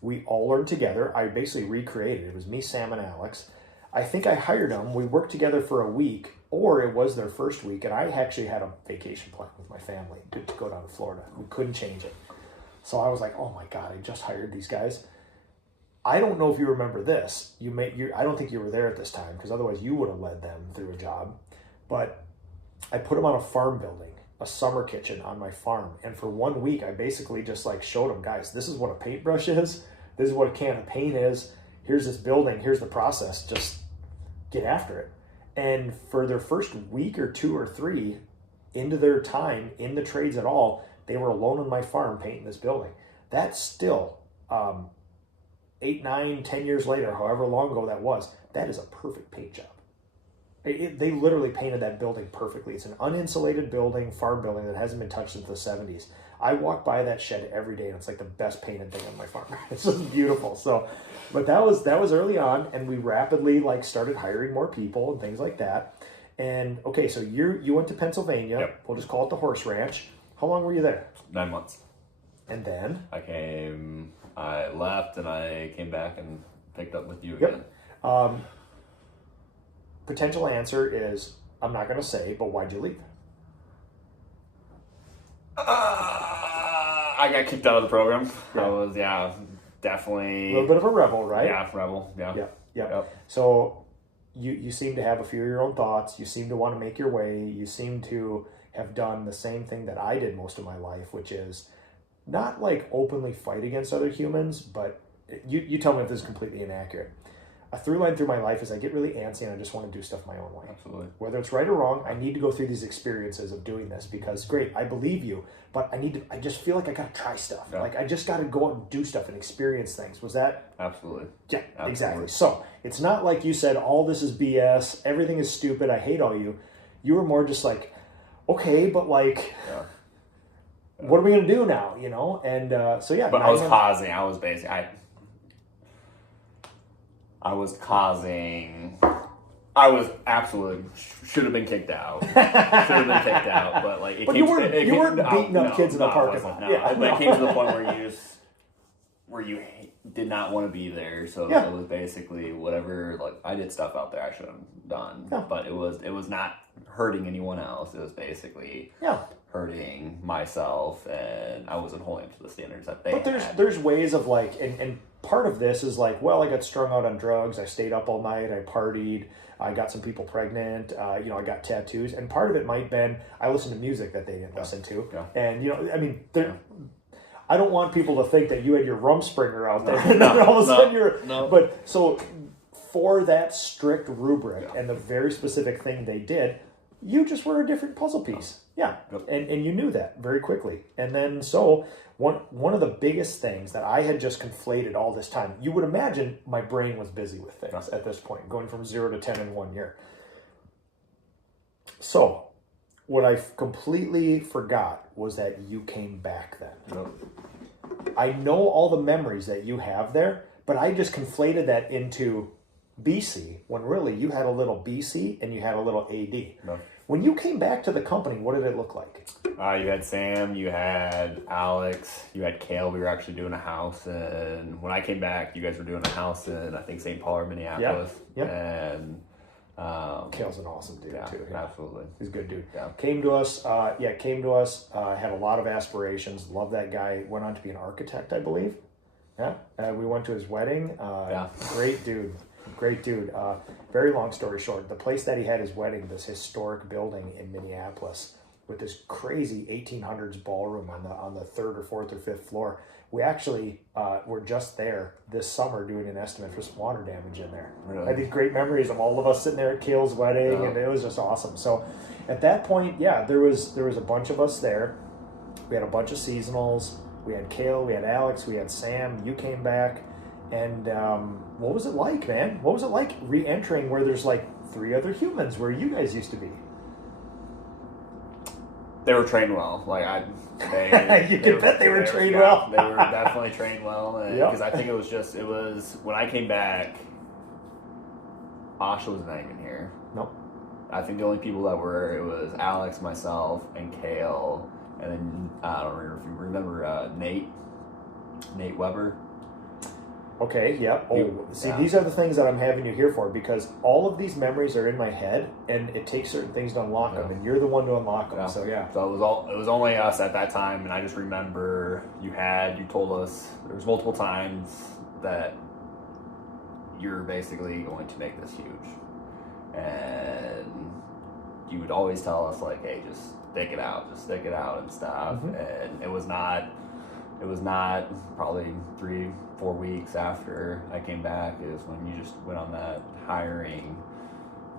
We all learned together. I basically recreated. It was me, Sam, and Alex. I think I hired them. We worked together for a week, or it was their first week, and I actually had a vacation plan with my family to go down to Florida. We couldn't change it. So I was like, oh my God, I just hired these guys. I don't know if you remember this. I don't think you were there at this time, because otherwise you would have led them through a job. But I put them on a farm building, a summer kitchen on my farm. And for 1 week, I basically just showed them, guys, this is what a paintbrush is. This is what a can of paint is. Here's this building. Here's the process. Just get after it. And for their first week or 2 or 3 into their time in the trades at all, they were alone on my farm painting this building. That's still 8, 9, 10 years later, however long ago that was, that is a perfect paint job. They literally painted that building perfectly. It's an uninsulated building, farm building that hasn't been touched since the 70s. I walk by that shed every day, and it's like the best painted thing on my farm. It's just beautiful. So, but that was early on, and we rapidly started hiring more people and things like that. And okay, so you went to Pennsylvania. Yep. We'll just call it the horse ranch. How long were you there? 9 months. And then I left, and I came back and picked up with you again. Potential answer is, I'm not going to say, but why'd you leave? I got kicked out of the program. I was, definitely... A little bit of a rebel, right? Yeah, rebel, yeah. Yep. So you seem to have a few of your own thoughts. You seem to want to make your way. You seem to have done the same thing that I did most of my life, which is not openly fight against other humans, but you tell me if this is completely inaccurate. a through line through my life is I get really antsy and I just want to do stuff my own way. Absolutely. Whether it's right or wrong, I need to go through these experiences of doing this because great, I believe you, but I just feel like I got to try stuff. Yeah. Like I just got to go out and do stuff and experience things. Was that? Absolutely. Yeah, Absolutely. exactly. So it's not like you said, all this is BS. Everything is stupid. I hate all you. You were more just like, okay, but like, what are we going to do now? You know? And so, yeah. But I was absolutely should have been kicked out. But like you weren't beating up kids in the parking lot. It came to the point where you did not want to be there. So it was basically whatever. Like I did stuff out there I should have done, but it was not hurting anyone else. It was basically hurting myself, and I wasn't holding up to the standards that they had. But there's ways of like, and part of this is like, well, I got strung out on drugs. I stayed up all night. I partied. I got some people pregnant. I got tattoos. And part of it might have been I listened to music that they didn't listen to. Yeah. And, I mean, I don't want people to think that you had your Rumspringer out there. And all of a sudden you're... No. But so for that strict rubric and the very specific thing they did, you just were a different puzzle piece. Yeah. Yep. And you knew that very quickly. And then so one of the biggest things that I had just conflated all this time, you would imagine my brain was busy with things at this point, going from 0 to 10 in 1 year. So what I completely forgot was that you came back then. Yep. I know all the memories that you have there, but I just conflated that into BC when really you had a little BC and you had a little AD. No. When you came back to the company, what did it look like? You had Sam, you had Alex, you had Kale. We were actually doing a house, and when I came back, you guys were doing a house in, I think, St. Paul or Minneapolis. Yep. And Kale's an awesome dude too. Yeah, absolutely. He's a good dude. Yeah. Came to us, had a lot of aspirations. Love that guy. Went on to be an architect, I believe. Yeah. We went to his wedding. Great dude. Great dude. Very long story short, the place that he had his wedding, this historic building in Minneapolis with this crazy 1800s ballroom on the third or fourth or fifth floor. We actually were just there this summer doing an estimate for some water damage in there. Really? I had these great memories of all of us sitting there at Kale's wedding, and it was just awesome. So at that point, there was a bunch of us there. We had a bunch of seasonals. We had Kale, we had Alex, we had Sam. You came back. And what was it like, man? What was it like re-entering where there's like 3 other humans where you guys used to be? They were trained well. You can bet they were trained well. They were definitely trained well. Because I think it was when I came back, Marsha was not even here. Nope. I think the only people that were, it was Alex, myself, and Kale. And then, I don't remember if you remember Nate Weber. Okay, yeah. These are the things that I'm having you here for, because all of these memories are in my head, and it takes certain things to unlock them, and you're the one to unlock them. So it was only us at that time, and I just remember you told us there was multiple times that you're basically going to make this huge, and you would always tell us like, hey, just stick it out and stuff. Mm-hmm. And it was not probably 3-4 weeks after I came back is when you just went on that hiring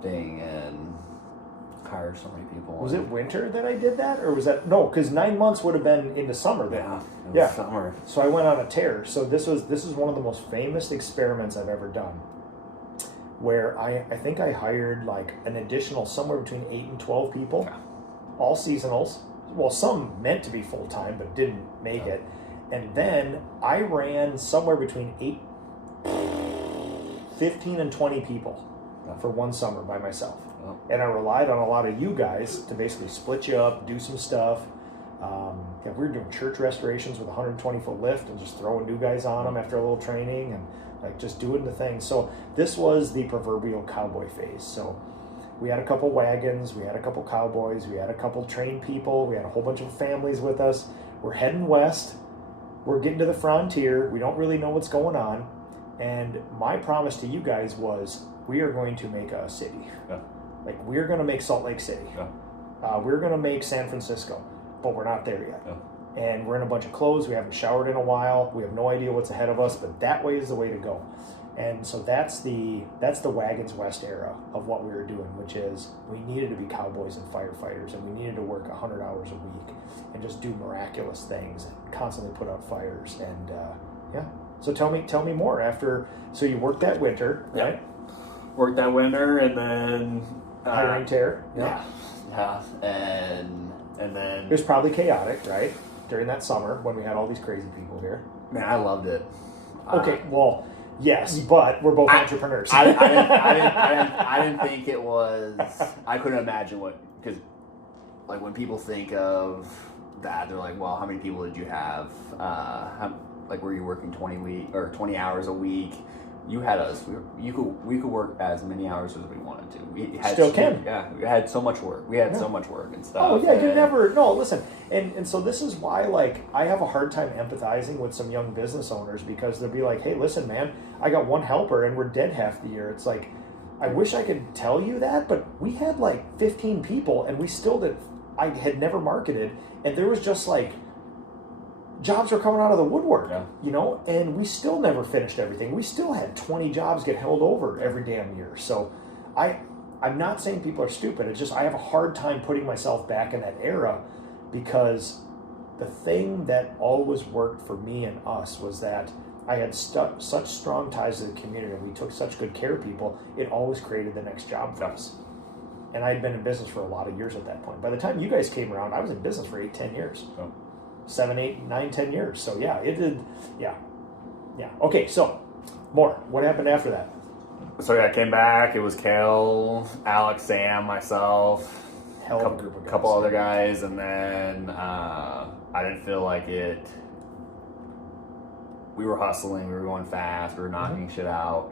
thing and hired so many people. Was it winter that I did that, or was that no? Because 9 months would have been into summer then. Yeah, summer. So I went on a tear. So this is one of the most famous experiments I've ever done, where I think I hired like an additional somewhere between 8 and 12 people, all seasonals. Well, some meant to be full time but didn't make it. And then I ran somewhere between 15 and 20 people for one summer by myself. Oh. And I relied on a lot of you guys to basically split you up, do some stuff. We were doing church restorations with a 120-foot lift and just throwing new guys on them after a little training and like just doing the thing. So this was the proverbial cowboy phase. So we had a couple wagons, we had a couple cowboys, we had a couple trained people, we had a whole bunch of families with us. We're heading west. We're getting to the frontier. We don't really know what's going on. And my promise to you guys was we are going to make a city. Yeah. Like, we're going to make Salt Lake City. Yeah. We're going to make San Francisco, but we're not there yet. Yeah. And we're in a bunch of clothes. We haven't showered in a while. We have no idea what's ahead of us, but that way is the way to go. And so that's the Wagons West era of what we were doing, which is we needed to be cowboys and firefighters, and we needed to work 100 hours a week and just do miraculous things and constantly put out fires. And yeah, so tell me more. After, so you worked that winter, right? Worked that winter, and then hiring tear. Yeah, and then it was probably chaotic, right? During that summer when we had all these crazy people here. Man, I loved it. Okay, well. Yes, but we're both entrepreneurs. I didn't think it was. I couldn't imagine what, because like when people think of that, they're like, well, how many people did you have? Were you working 20 hours a week? You had us. We could work as many hours as we wanted to. We had Still can. Yeah, we had so much work. We had so much work and stuff. Oh yeah, you never. No, listen, and so this is why, like, I have a hard time empathizing with some young business owners, because they'll be like, hey, listen, man, I got one helper and we're dead half the year. It's like, I wish I could tell you that, but we had like 15 people and we still did. I had never marketed, and there was just like. Jobs were coming out of the woodwork, you know, and we still never finished everything. We still had 20 jobs get held over every damn year. So I'm not saying people are stupid. It's just I have a hard time putting myself back in that era, because the thing that always worked for me and us was that I had such strong ties to the community, and we took such good care of people. It always created the next job for us. And I had been in business for a lot of years at that point. By the time you guys came around, I was in business for 8-10 years. 7, 8, 9, 10 years. So yeah, it did. Yeah. Okay, so more. What happened after that? So yeah, I came back. It was Kale, Alex, Sam, myself, Hell of a group of guys. Couple other guys, and then I didn't feel like it. We were hustling. We were going fast. We were knocking shit out.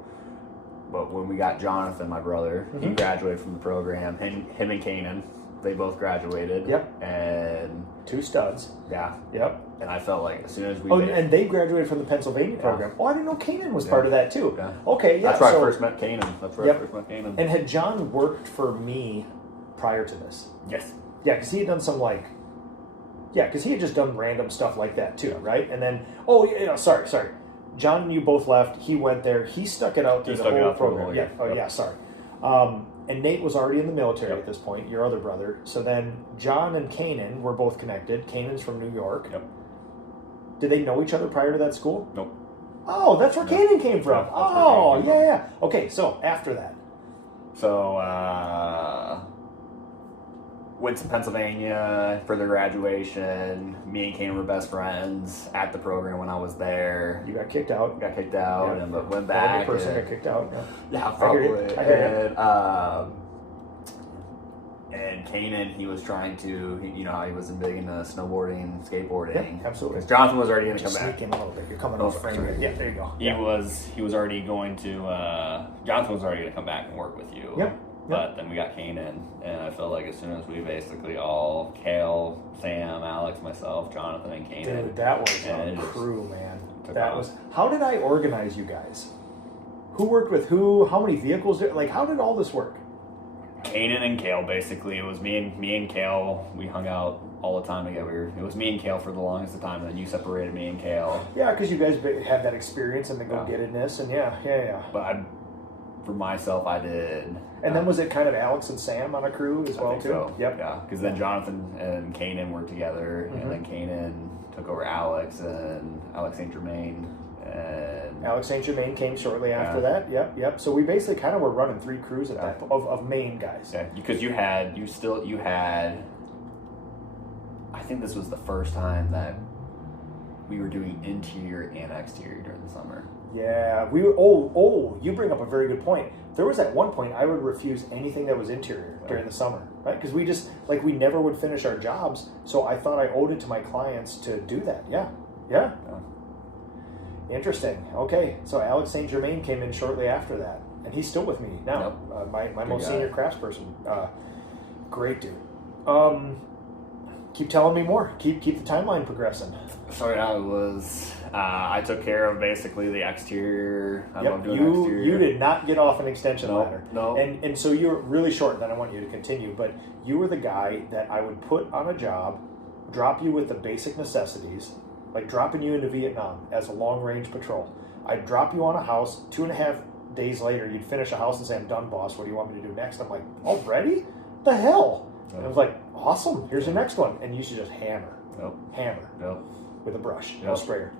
But when we got Jonathan, my brother, he graduated from the program. Him and Kanan, they both graduated. Yep. And 2 studs. Yeah. Yep. And I felt like as soon as we and they graduated from the Pennsylvania program. Oh, I didn't know Kanan was part of that too. Yeah. Okay, yeah. That's where I first met Kanan. And had John worked for me prior to this? Yes. Yeah, because he had done some because he had just done random stuff like that too, right? And then, sorry. John and you both left. He went there. He stuck it out through the whole program. Sorry. And Nate was already in the military at this point, your other brother. So then John and Kanan were both connected. Kanan's from New York. Yep. Did they know each other prior to that school? Nope. Oh, that's where Kanan came from. Yeah. Okay, so after that. So, went to Pennsylvania for their graduation. Me and Kanan were best friends at the program when I was there. You got kicked out. And went back. One person got kicked out. Yeah, probably. I hear you. And Kanan, he was trying to, he was big into snowboarding, skateboarding. Yeah, absolutely. Because Jonathan was already going to come back. Sneak in a little bit. You're coming off frame. Yeah, there you go. He was already going to, Jonathan was already going to come back and work with you. Yep. But then we got Kanan, and I felt like as soon as we basically all, Kale, Sam, Alex, myself, Jonathan, and Kanan. Dude, that was a crew, man. How did I organize you guys? Who worked with who? How many vehicles? How did all this work? Kanan and Kale, basically. It was me and Kale. We hung out all the time together. It was me and Kale for the longest of time, and then you separated me and Kale. Yeah, because you guys had that experience and the go-gettedness, and yeah. But for myself, I did. And then was it kind of Alex and Sam on a crew as well, I think too? So. Yep. Yeah, because then Jonathan and Kanan were together, and then Kanan took over Alex and Alex St. Germain. And Alex St. Germain came shortly after that. Yep. So we basically kind of were running 3 crews at that of main guys. Yeah, because you had. I think this was the first time that we were doing interior and exterior during the summer. Yeah, we were. You bring up a very good point. There was at one point I would refuse anything that was interior during the summer, right? Because we just we never would finish our jobs. So I thought I owed it to my clients to do that. Yeah. Interesting. Okay, so Alex St. Germain came in shortly after that, and he's still with me now. Yep. My most senior craftsperson. Great dude. Keep telling me more. Keep the timeline progressing. So yeah, it was. I took care of basically the exterior. I love doing exterior. You did not get off an extension ladder. No. And so you were really short. Then I want you to continue. But you were the guy that I would put on a job, drop you with the basic necessities, like dropping you into Vietnam as a long range patrol. I'd drop you on a house, 2.5 days later, you'd finish a house and say, I'm done, boss. What do you want me to do next? I'm like, already? The hell? And I was like, awesome, here's the next one. And you should just hammer. Hammer. With a brush, no sprayer.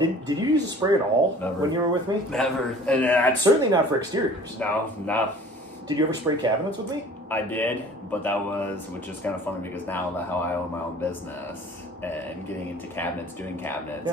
Did you use a spray at all when you were with me? Never. And certainly not for exteriors. No. Did you ever spray cabinets with me? I did, but which is kind of funny because now that how I own my own business and getting into cabinets, doing cabinets,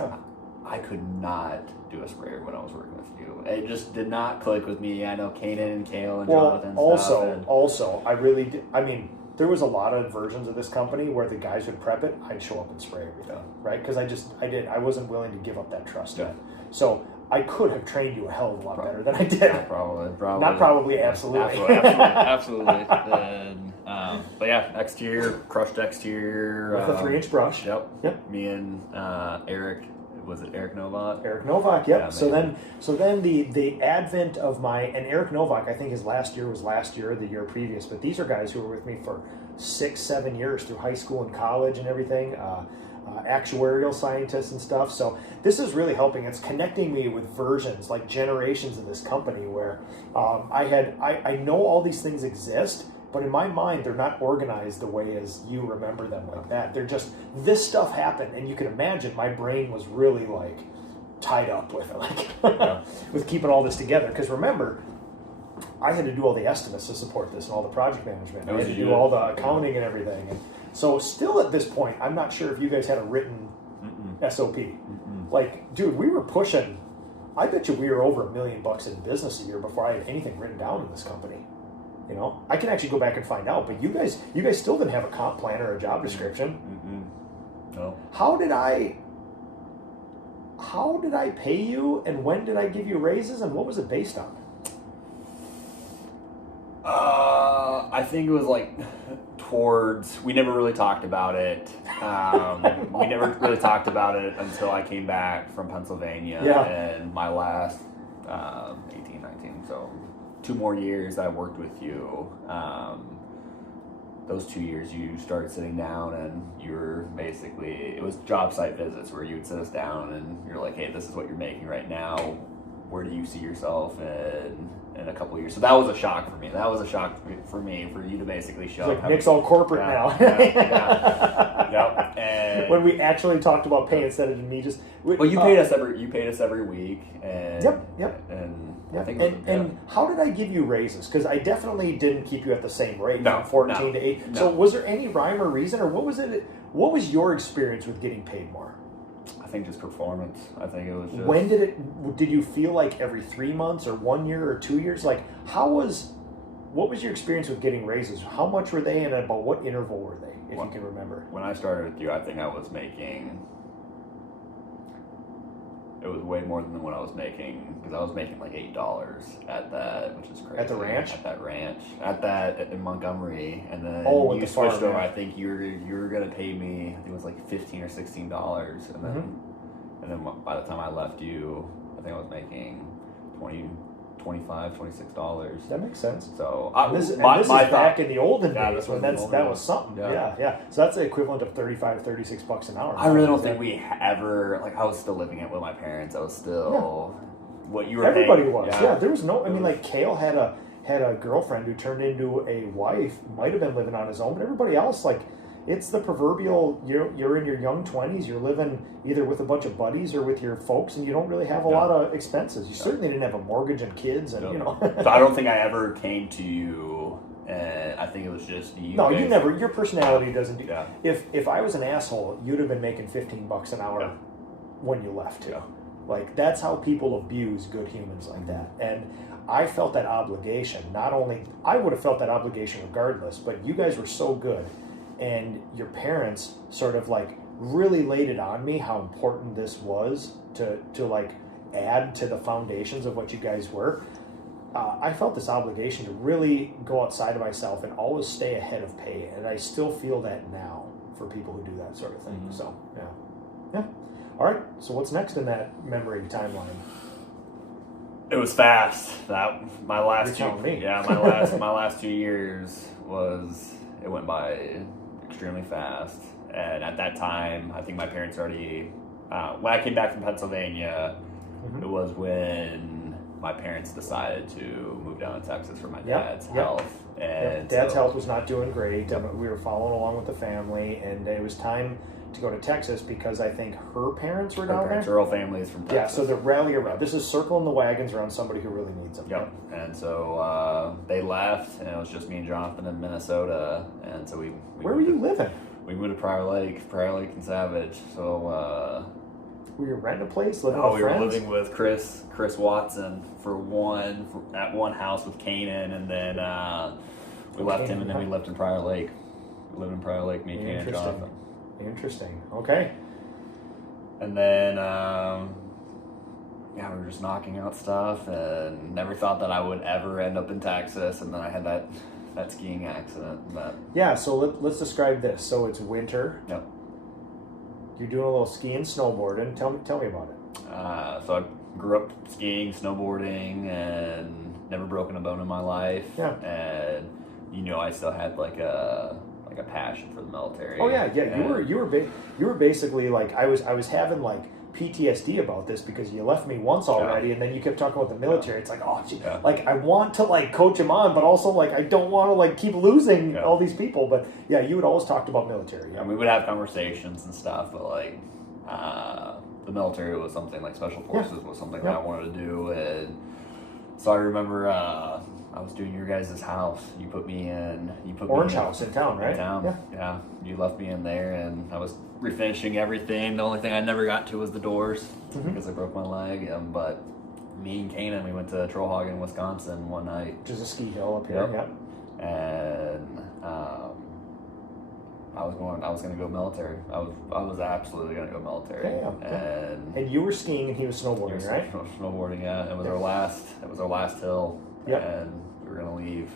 I could not do a sprayer when I was working with you. It just did not click with me. I know Kanan and Kale and Jonathan. Also, I really did. I mean, there was a lot of versions of this company where the guys would prep it. I'd show up and spray everything, right? Because I wasn't willing to give up that trust yet. So I could have trained you a hell of a lot better than I did. Probably. Not probably, absolutely. Absolutely. But yeah, exterior, crushed exterior. With a 3-inch brush. Yep. Me and Eric. Was it Eric Novak? Eric Novak, yep. Yeah, so then the advent of and Eric Novak, I think his last year was last year or the year previous, but these are guys who were with me for 6-7 years through high school and college and everything, actuarial scientists and stuff. So this is really helping. It's connecting me with versions, like generations of this company where I know all these things exist, but in my mind, they're not organized the way as you remember them like that. They're just, this stuff happened, and you can imagine my brain was really like tied up with it, with keeping all this together. Because remember, I had to do all the estimates to support this and all the project management. I had to do all the accounting and everything. And so still at this point, I'm not sure if you guys had a written SOP. Like, dude, we were pushing, I bet you we were over $1 million in business a year before I had anything written down in this company. You know, I can actually go back and find out, but you guys still didn't have a comp plan or a job description. No. How did I pay you, and when did I give you raises, and what was it based on? I think it was like we never really talked about it. We never really talked about it until I came back from Pennsylvania and my last 18, 19, so 2 more years I worked with you. Those 2 years you started sitting down and you were basically, it was job site visits where you would sit us down and you're like, hey, this is what you're making right now. Where do you see yourself in a couple of years? So that was a shock for me. That was a shock for me, for you to basically show up. Like Nick's all corporate now. Yep. And when we actually talked about pay instead of me just. Well, you paid us every week. And, Yep. And how did I give you raises? Because I definitely didn't keep you at the same rate, from 14 to 8. So was there any rhyme or reason, or what was it? What was your experience with getting paid more? I think just performance. I think it was just... When did you feel like every 3 months or 1 year or 2 years? Like, what was your experience with getting raises? How much were they and about what interval were they, if you can remember? When I started with you, I think I was making... It was way more than what I was making, because I was making like $8 at that, which is crazy. At the ranch? At that ranch. At that in Montgomery. And then you switched over. I think you were going to pay me, I think it was like $15 or $16. And then by the time I left you, I think I was making $25, $26. That makes sense. So this is back in the olden days when that was something. Yeah. So that's the equivalent of $35, $36 an hour. I really don't think we ever, like, I was still living it with my parents. I was still what you were Everybody paying. was. Yeah. There was no, I mean, like Kale had a girlfriend who turned into a wife, might have been living on his own, but everybody else, like, it's the proverbial, you're in your young 20s, you're living either with a bunch of buddies or with your folks, and you don't really have a lot of expenses. You certainly didn't have a mortgage and kids, and So I don't think I ever came to you, and I think it was just you. No, you never. Your personality doesn't do. Yeah. If I was an asshole, you'd have been making $15 an hour when you left too. Like, that's how people abuse good humans like that. And I felt that obligation. Not only I would have felt that obligation regardless, but you guys were so good. And your parents sort of like really laid it on me how important this was to like add to the foundations of what you guys were. I felt this obligation to really go outside of myself and always stay ahead of pay. And I still feel that now for people who do that sort of thing. So, yeah. All right. So what's next in that memory timeline? It was fast. My last 2 years it went by extremely fast. And at that time, I think my parents already, when I came back from Pennsylvania, It was when my parents decided to move down to Texas for my dad's health. And Dad's health was not doing great. We were following along with the family, and it was time to go to Texas because I think her parents were down there. Her whole family is from Texas. Yeah, so they're rallying around. This is circling the wagons around somebody who really needs them. Yep. And so they left, and it was just me and Jonathan in Minnesota. And so we Where were you living? We moved to Prior Lake and Savage. So were you renting a place, living we with friends? were living with Chris Watson at one house with Kanan, and then we left him, and then we lived in Prior Lake. We lived in Prior Lake, me, Kanan, and Jonathan. Interesting. Okay. And then, we were just knocking out stuff, and never thought that I would ever end up in Texas. And then I had that skiing accident. But yeah, so let's describe this. So it's winter. Yep. You're doing a little skiing, snowboarding. Tell me about it. So I grew up skiing, snowboarding, and never broken a bone in my life. Yeah. And I still had like a passion for the military. Oh yeah. You were basically like I was having like PTSD about this because you left me once already, and then you kept talking about the military. It's like, oh, gee, like I want to like coach him on, but also like I don't want to like keep losing all these people. But yeah, you had always talked about military. Yeah, we would have conversations and stuff, but like the military was something, like special forces was something that I wanted to do. And so I remember I was doing your guys' house. You put me in. Orange House in town, right? In town. Yeah. You left me in there, and I was refinishing everything. The only thing I never got to was the doors because I broke my leg. But me and Kanan, we went to Trollhagen, Wisconsin one night. Which is a ski hill up here. Yep. And I was going to go military. I was absolutely going to go military. Okay, and you were skiing and he was snowboarding, right? Snowboarding, yeah. It was our last hill. Yep. And we were going to leave.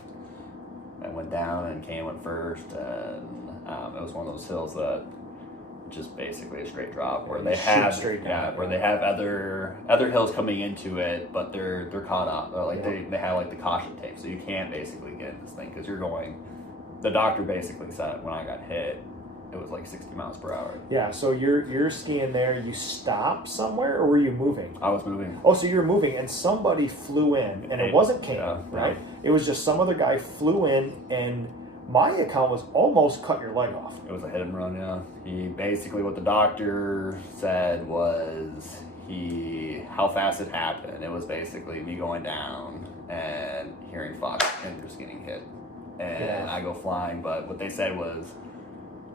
I went down, and Kane went first, and it was one of those hills that just basically a straight drop where they have where they have other hills coming into it, but they're caught up. They have like the caution tape, so you can't basically get in this thing because you're going. The doctor basically said when I got hit, it was like 60 miles per hour. Yeah, so you're skiing there. You stop somewhere, or were you moving? I was moving. Oh, so you were moving, and somebody flew in, and it wasn't Kane, right? It was just some other guy flew in, and my account was almost cut your leg off. It was a hit and run, yeah. He basically, what the doctor said was how fast it happened. It was basically me going down and hearing Fox and just getting hit. And I go flying, but what they said was,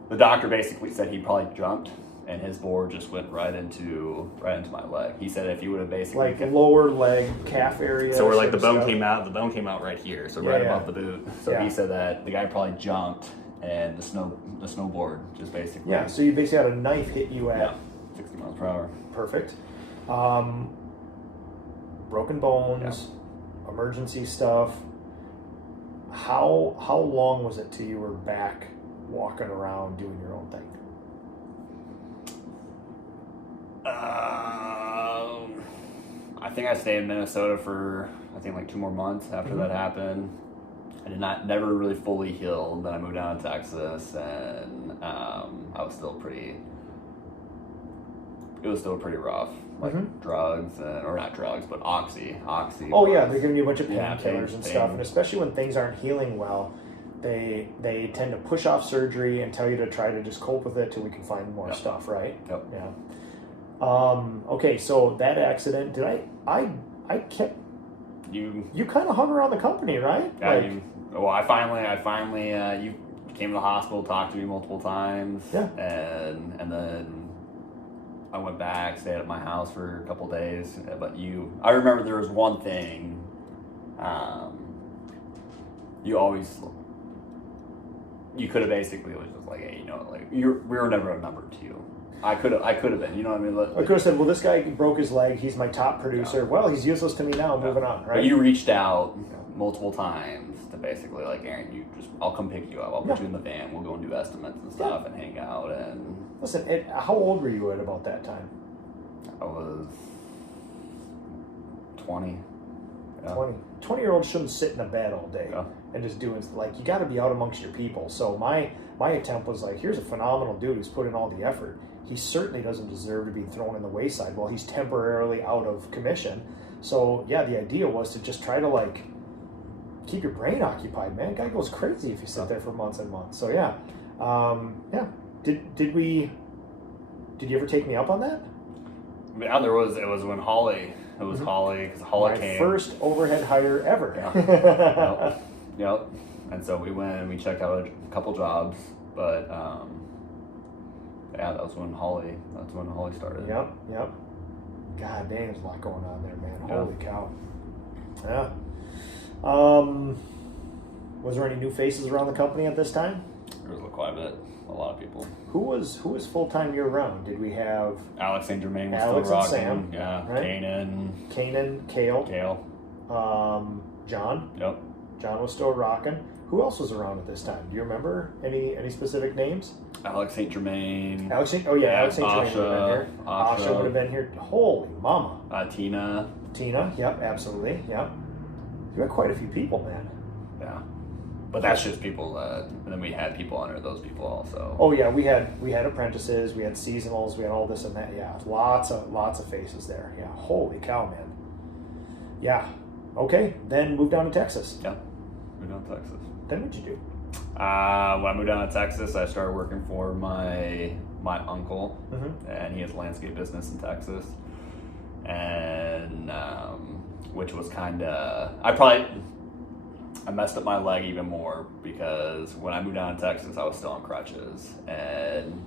the doctor basically said he probably jumped, and his board just went right into my leg. He said if you would have basically lower leg, calf area. So where like the bone came out right here, so right above the boot. So he said that the guy probably jumped, and the snowboard just basically. Yeah. So you basically had a knife hit you at 60 miles per hour. Perfect. Broken bones, emergency stuff. How long was it till you were back walking around doing your own thing? I think I stayed in Minnesota for like 2 more months after that happened. I never really fully healed. Then I moved down to Texas, and I was still pretty. It was still pretty rough, like drugs or not drugs, but oxy. Oh yeah, they're giving you a bunch of painkillers and stuff, and especially when things aren't healing well. They tend to push off surgery and tell you to try to just cope with it till we can find more stuff, right? Yep. Yeah. Okay, so that accident, I kept you kind of hung around the company, right? Yeah. I finally you came to the hospital, talked to me multiple times. Yeah. And then I went back, stayed at my house for a couple days. But I remember there was one thing. You could have basically was just like, hey, we were never a number to you. I could have been, you know what I mean? I could have said, well, this guy broke his leg. He's my top producer. Yeah. Well, he's useless to me now. Moving on, right? But you reached out multiple times to basically like, Aaron, I'll come pick you up. I'll put you in the van. We'll go and do estimates and stuff and hang out. And listen, how old were you at about that time? I was 20. Yeah. 20-year-olds shouldn't sit in a bed all day. Yeah. and just doing, like, you got to be out amongst your people. So my attempt was like, here's a phenomenal dude who's put in all the effort. He certainly doesn't deserve to be thrown in the wayside while he's temporarily out of commission. So yeah, the idea was to just try to like keep your brain occupied, man. Guy goes crazy if you sit there for months and months. So yeah. Did you ever take me up on that? Yeah, it was when Holly, because Holly My came. first overhead hire ever. Yeah. Yep. And so we went and we checked out a couple jobs, but yeah, that's when Holly started. Yep. God dang, there's a lot going on there, man. Yeah. Holy cow. Yeah. Was there any new faces around the company at this time? There was quite a bit, a lot of people. Who was full time year round? Did we have Alex St. Germain was Alex still and rocking. Sam, Yeah. right? Kanan, Kale, Kale. John? Yep. John was still rocking. Who else was around at this time? Do you remember any specific names? Alex St. Germain. Alex St. Germain would have been here. Asha. Asha would have been here. Holy mama. Tina. Yep, absolutely. Yep. You had quite a few people, man. Yeah. But that's just people that, and then we had people under those people also. Oh yeah, we had apprentices, we had seasonals, we had all this and that. Yeah, lots of faces there. Yeah, holy cow, man. Yeah. Okay, then moved down to Texas. Yeah. Moved down to Texas. Then what'd you do? When I moved down to Texas, I started working for my uncle, and he has a landscape business in Texas, and which was kind of I messed up my leg even more because when I moved down to Texas, I was still on crutches, and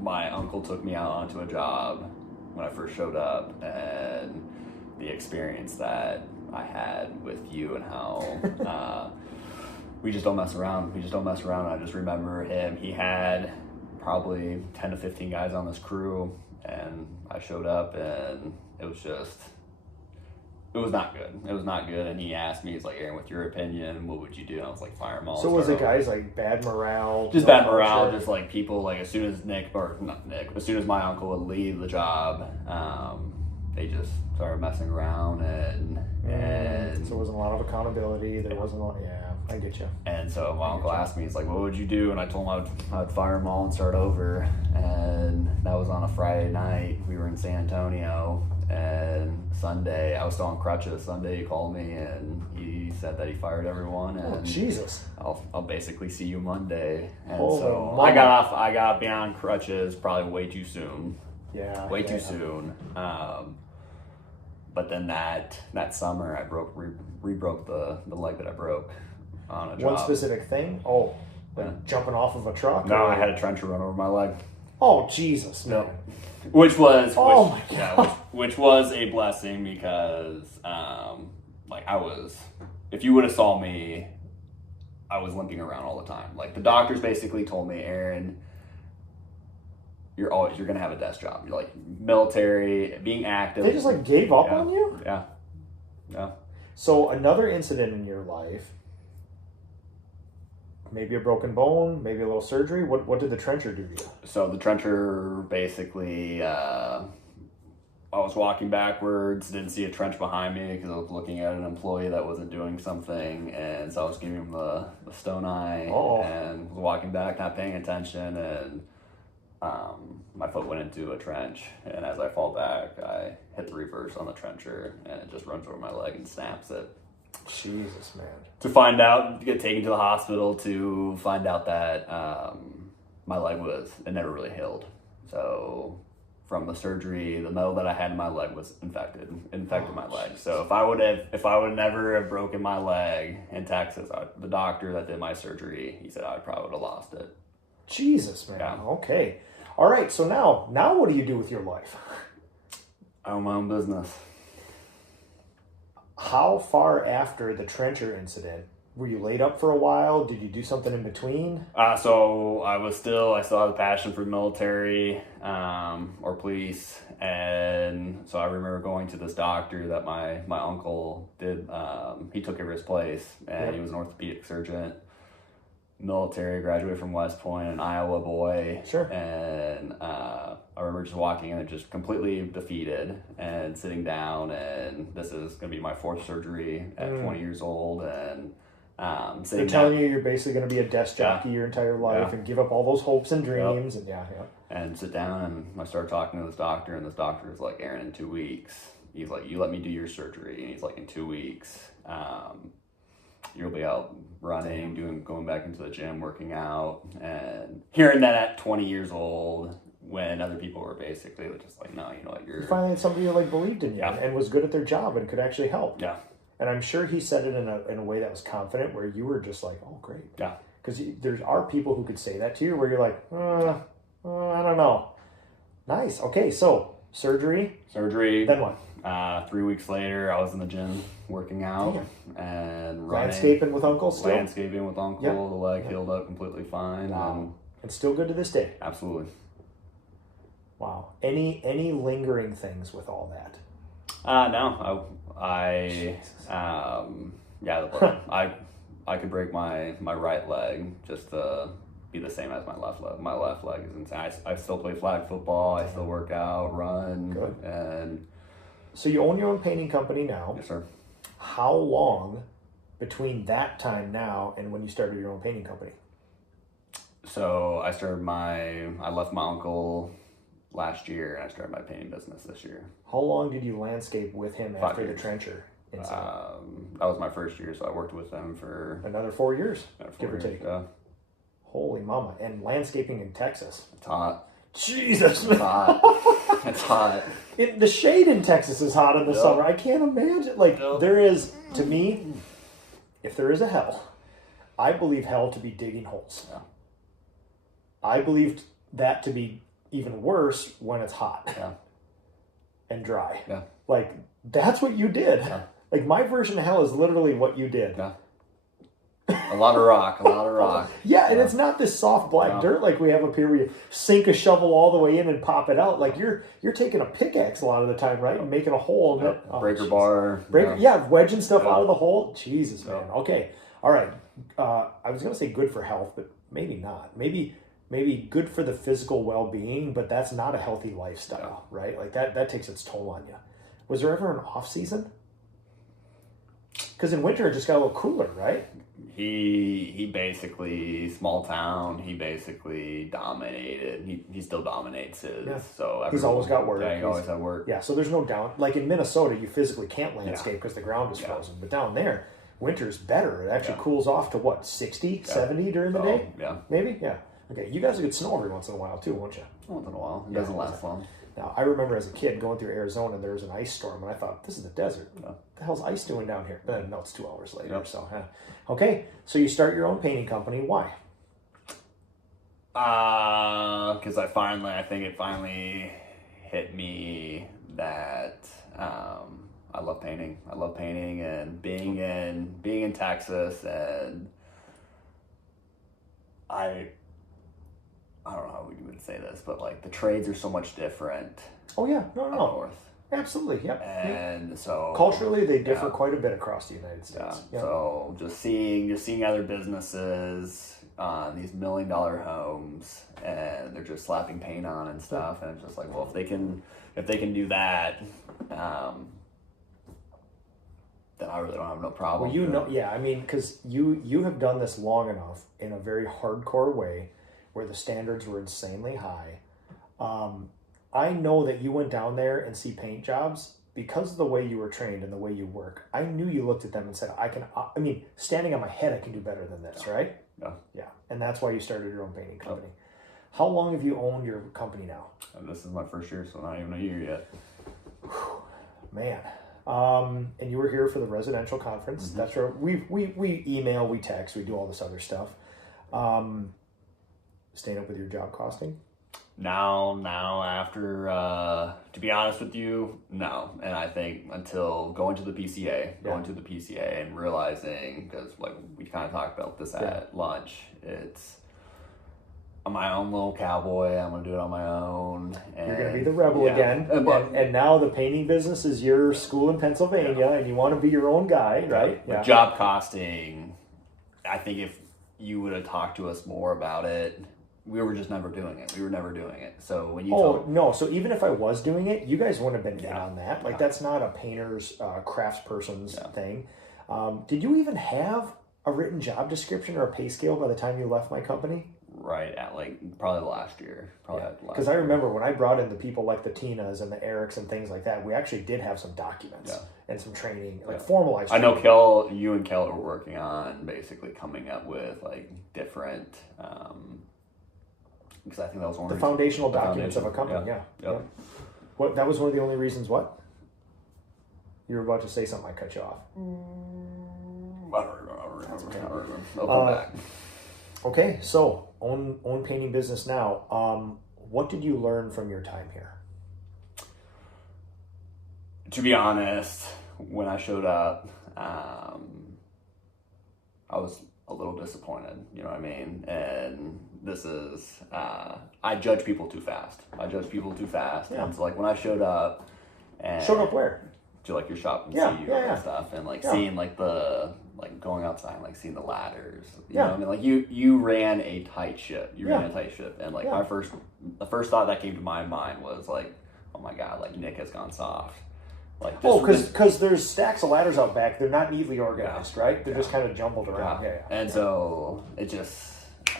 my uncle took me out onto a job when I first showed up, and the experience that I had with you and how we just don't mess around. I just remember him. He had probably 10 to 15 guys on this crew, and I showed up, and it was not good. And he asked me, he's like, Aaron, what's your opinion? What would you do? And I was like, fire them all. So was it guys like bad morale? Just bad morale, just like people, like as soon as as soon as my uncle would leave the job, they just started messing around, and so there wasn't a lot of accountability. There wasn't a lot, I get you. And so my uncle asked me, he's like, what would you do? And I told him I'd fire them all and start over. And that was on a Friday night. We were in San Antonio, and Sunday, I was still on crutches. Sunday he called me and he said that he fired everyone, and Jesus. I'll basically see you Monday. And Holy so mama. I got off beyond crutches probably way too soon. Yeah. Way too soon. But then that summer I re-broke the leg that I broke on a job. One specific thing? Oh, like jumping off of a truck? No, I had a trencher run over my leg. Oh, Jesus, man. Which was my God. A blessing because if you would have saw me, I was limping around all the time. Like the doctors basically told me, Aaron, you're gonna have a desk job. You're like military, being active. They just like gave up on you? Yeah. So another incident in your life, maybe a broken bone, maybe a little surgery. What did the trencher do to you? So the trencher basically, I was walking backwards, didn't see a trench behind me because I was looking at an employee that wasn't doing something, and so I was giving him the stone eye and was walking back, not paying attention, and my foot went into a trench, and as I fall back, I hit the reverse on the trencher, and it just runs over my leg and snaps it. Jesus, man. To find out, get taken to the hospital to find out that my leg it never really healed. So from the surgery, the metal that I had in my leg was infected my leg. So if I would never have broken my leg in Texas, the doctor that did my surgery, he said I probably would have lost it. Jesus, man. Yeah. Okay. All right. So now what do you do with your life? I own my own business. How far after the trencher incident were you laid up for a while? Did you do something in between? So I still had a passion for military or police, and so I remember going to this doctor that my uncle did. He took over his place, and he was an orthopedic surgeon. Military, graduated from West Point, an Iowa boy. Sure. And I remember just walking in and just completely defeated and sitting down, and this is going to be my fourth surgery at 20 years old, and They're Sitting telling down, you you're basically going to be a desk jockey your entire life and give up all those hopes and dreams. And and sit down, and I started talking to this doctor, and this doctor is like, Aaron, in 2 weeks, he's like, you let me do your surgery, and he's like, in 2 weeks, you'll be out running, going back into the gym, working out. And hearing that at 20 years old, when other people were basically just like, no, you know what, you finally had somebody who like believed in you and was good at their job and could actually help. Yeah. And I'm sure he said it in a way that was confident, where you were just like, oh, great. Yeah. Because there are people who could say that to you where you're like, I don't know. Nice. Okay, so surgery. Then what? 3 weeks later, I was in the gym working out and running. Landscaping with Uncle still? Landscaping with Uncle. Yep. The leg healed up completely fine. Wow. And still good to this day? Absolutely. Wow. Any lingering things with all that? No. I could break my right leg just to be the same as my left leg. My left leg is insane. I still play flag football. I still work out, run. Good. And so you own your own painting company now. Yes, sir. How long between that time now and when you started your own painting company? So I left my uncle last year, and I started my painting business this year. How long did you landscape with him 5 after years. the trencher incident? That was my first year, so I worked with him for another 4 years, give or years, take. Yeah. Holy mama. And landscaping in Texas. It's hot. Jesus. It's hot. It's hot. The shade in Texas is hot in the summer. I can't imagine. There is, to me, if there is a hell, I believe hell to be digging holes. Yeah. I believe that to be even worse when it's hot and dry. Yeah. That's what you did. Yeah. My version of hell is literally what you did. Yeah. A lot of rock. Yeah, and it's not this soft black dirt like we have up here where you sink a shovel all the way in and pop it out. You're taking a pickaxe a lot of the time, right? And making a hole in it. Oh, breaker bar. Wedging stuff out of the hole. Jesus, man. Okay. All right. I was going to say good for health, but maybe not. Maybe good for the physical well-being, but that's not a healthy lifestyle, right? That takes its toll on you. Was there ever an off season? Because in winter it just got a little cooler, right? He basically, small town, he basically dominated. He still dominates his. Yeah. So he's always got work. Yeah, he always had work. Yeah, so there's no down. Like in Minnesota, you physically can't landscape because the ground is frozen. But down there, winter's better. It actually cools off to what, 60, 70 during the day? Yeah. Maybe? Yeah. Okay, you guys will get snow every once in a while too, won't you? Once in a while. It doesn't last long. Now, I remember as a kid going through Arizona, and there was an ice storm, and I thought, this is the desert. What the hell's ice doing down here? But then, no, it's 2 hours later. Yep. So, okay, so you start your own painting company. Why? Because I think it finally hit me that I love painting. I love painting and being in Texas, and I don't know how we would say this, but the trades are so much different. Oh yeah, no. North. Absolutely, yep. And so culturally, they differ quite a bit across the United States. Yeah. Yep. So just seeing other businesses on these $1 million homes, and they're just slapping paint on and stuff, and it's just like, well, if they can do that, then I really don't have no problem. Well, because you have done this long enough in a very hardcore way, where the standards were insanely high. I know that you went down there and see paint jobs because of the way you were trained and the way you work. I knew you looked at them and said, standing on my head, I can do better than this, right? Yeah. Yeah. And that's why you started your own painting company. How long have you owned your company now? And this is my first year, so not even a year yet. Man. And you were here for the residential conference. Mm-hmm. That's where we email, we text, we do all this other stuff. Staying up with your job costing? Now after, to be honest with you, no. And I think until going to the PCA and realizing, because we kind of talked about this at lunch, I'm my own little cowboy. I'm going to do it on my own. And you're going to be the rebel again. And now the painting business is your school in Pennsylvania, and you want to be your own guy, right? Yeah. Job costing, I think if you would have talked to us more about it, we were just never doing it. So when you no. So even if I was doing it, you guys wouldn't have been in on that. That's not a painter's, craftsperson's thing. Did you even have a written job description or a pay scale by the time you left my company? Right at like probably last year. Because I remember when I brought in the people like the Tinas and the Erics and things like that, we actually did have some documents and some training, like formalized I training. know you and Kel were working on basically coming up with like different, because I think that was one the of foundational documents of a company. Yeah. What, that was one of the only reasons. What? You were about to say something. I cut you off. I don't remember. I'll come back. Okay, so own painting business now. What did you learn from your time here? To be honest, when I showed up, I was a little disappointed. You know what I mean? And this is I judge people too fast. Yeah. And so like when I showed up, and Showed up where? to like your shop and see you and stuff, and like seeing like the like going outside and like seeing the ladders. You know what I mean? Like you ran a tight ship. Ran a tight ship, and like the first thought that came to my mind was like, oh my god, like Nick has gone soft. Like because there's stacks of ladders out back. They're not neatly organized, right? They're just kind of jumbled around. And so it just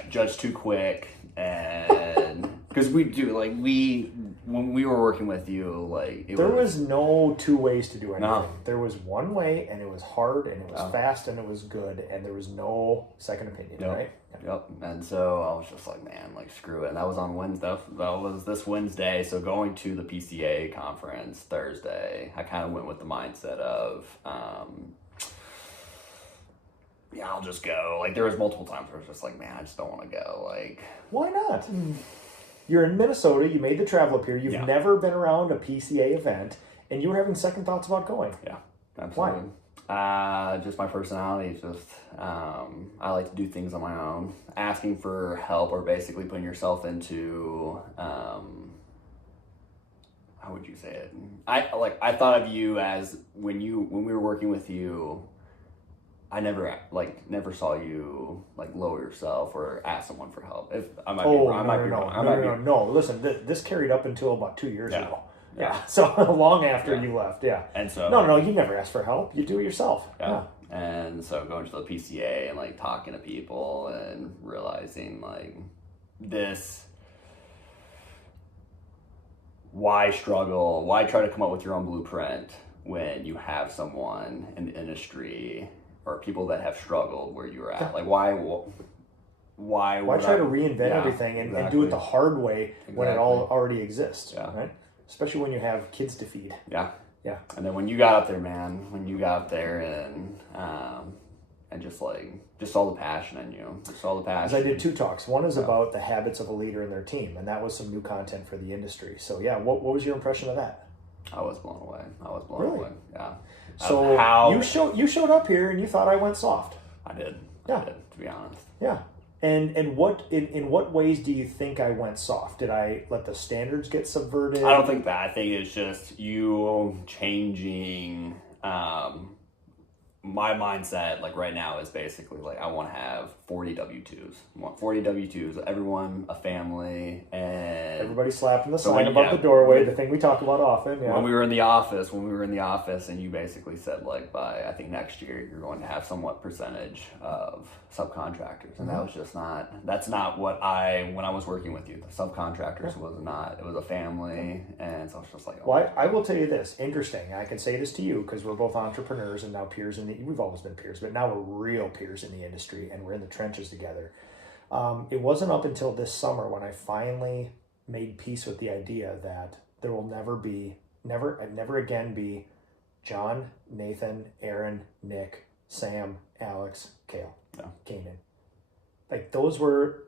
judged too quick, and because we do like when we were working with you, like there was no two ways to do anything. No. There was one way, and it was hard, and it was fast, and it was good, and there was no second opinion, right? Yep. And so I was just like, man, like screw it. And that was on Wednesday. That was this Wednesday. So going to the PCA conference Thursday, I kind of went with the mindset of, I'll just go. Like there was multiple times where I was just like, man, I just don't want to go. Like, why not? You're in Minnesota. You made the travel up here. You've never been around a PCA event, and you were having second thoughts about going. Yeah, absolutely. Why? Just my personality is just, I like to do things on my own. Asking for help or basically putting yourself into, how would you say it? I thought of you as when we were working with you, I never saw you like lower yourself or ask someone for help. If I might be wrong. No. Listen, this carried up until about 2 years ago. Yeah. So long after you left. Yeah. And so no, you never asked for help. You do it yourself. Yeah. And so going to the PCA and like talking to people and realizing like this, why struggle? Why try to come up with your own blueprint when you have someone in the industry or people that have struggled where you're at? Like why try to reinvent everything and do it the hard way when it all already exists, right? Especially when you have kids to feed. Yeah. And then when you got up there, man, and just saw the passion in you. Just saw the passion. I did 2 talks. One is about the habits of a leader in their team, and that was some new content for the industry. So what was your impression of that? I was blown away. Away. Yeah. So you showed up here and you thought I went soft. I did. To be honest. Yeah. And in what ways do you think I went soft? Did I let the standards get subverted? I don't think that. I think it's just you changing. My mindset, like right now, is basically like I want to have 40 W-2s. I want 40 W-2s, everyone, a family, and everybody slapping the sign above the doorway, the thing we talk about often. Yeah. When we were in the office, and you basically said like by I think next year you're going to have somewhat percentage of subcontractors, and that was just that's not what when I was working with you, the subcontractors was not. It was a family, and so I was just like, well, I will tell you this, interesting. I can say this to you because we're both entrepreneurs and now peers we've always been peers, but now we're real peers in the industry and we're in the trenches together. It wasn't up until this summer when I finally made peace with the idea that there will never again be John, Nathan, Aaron, Nick, Sam, Alex, Kale, Kanan. Like those were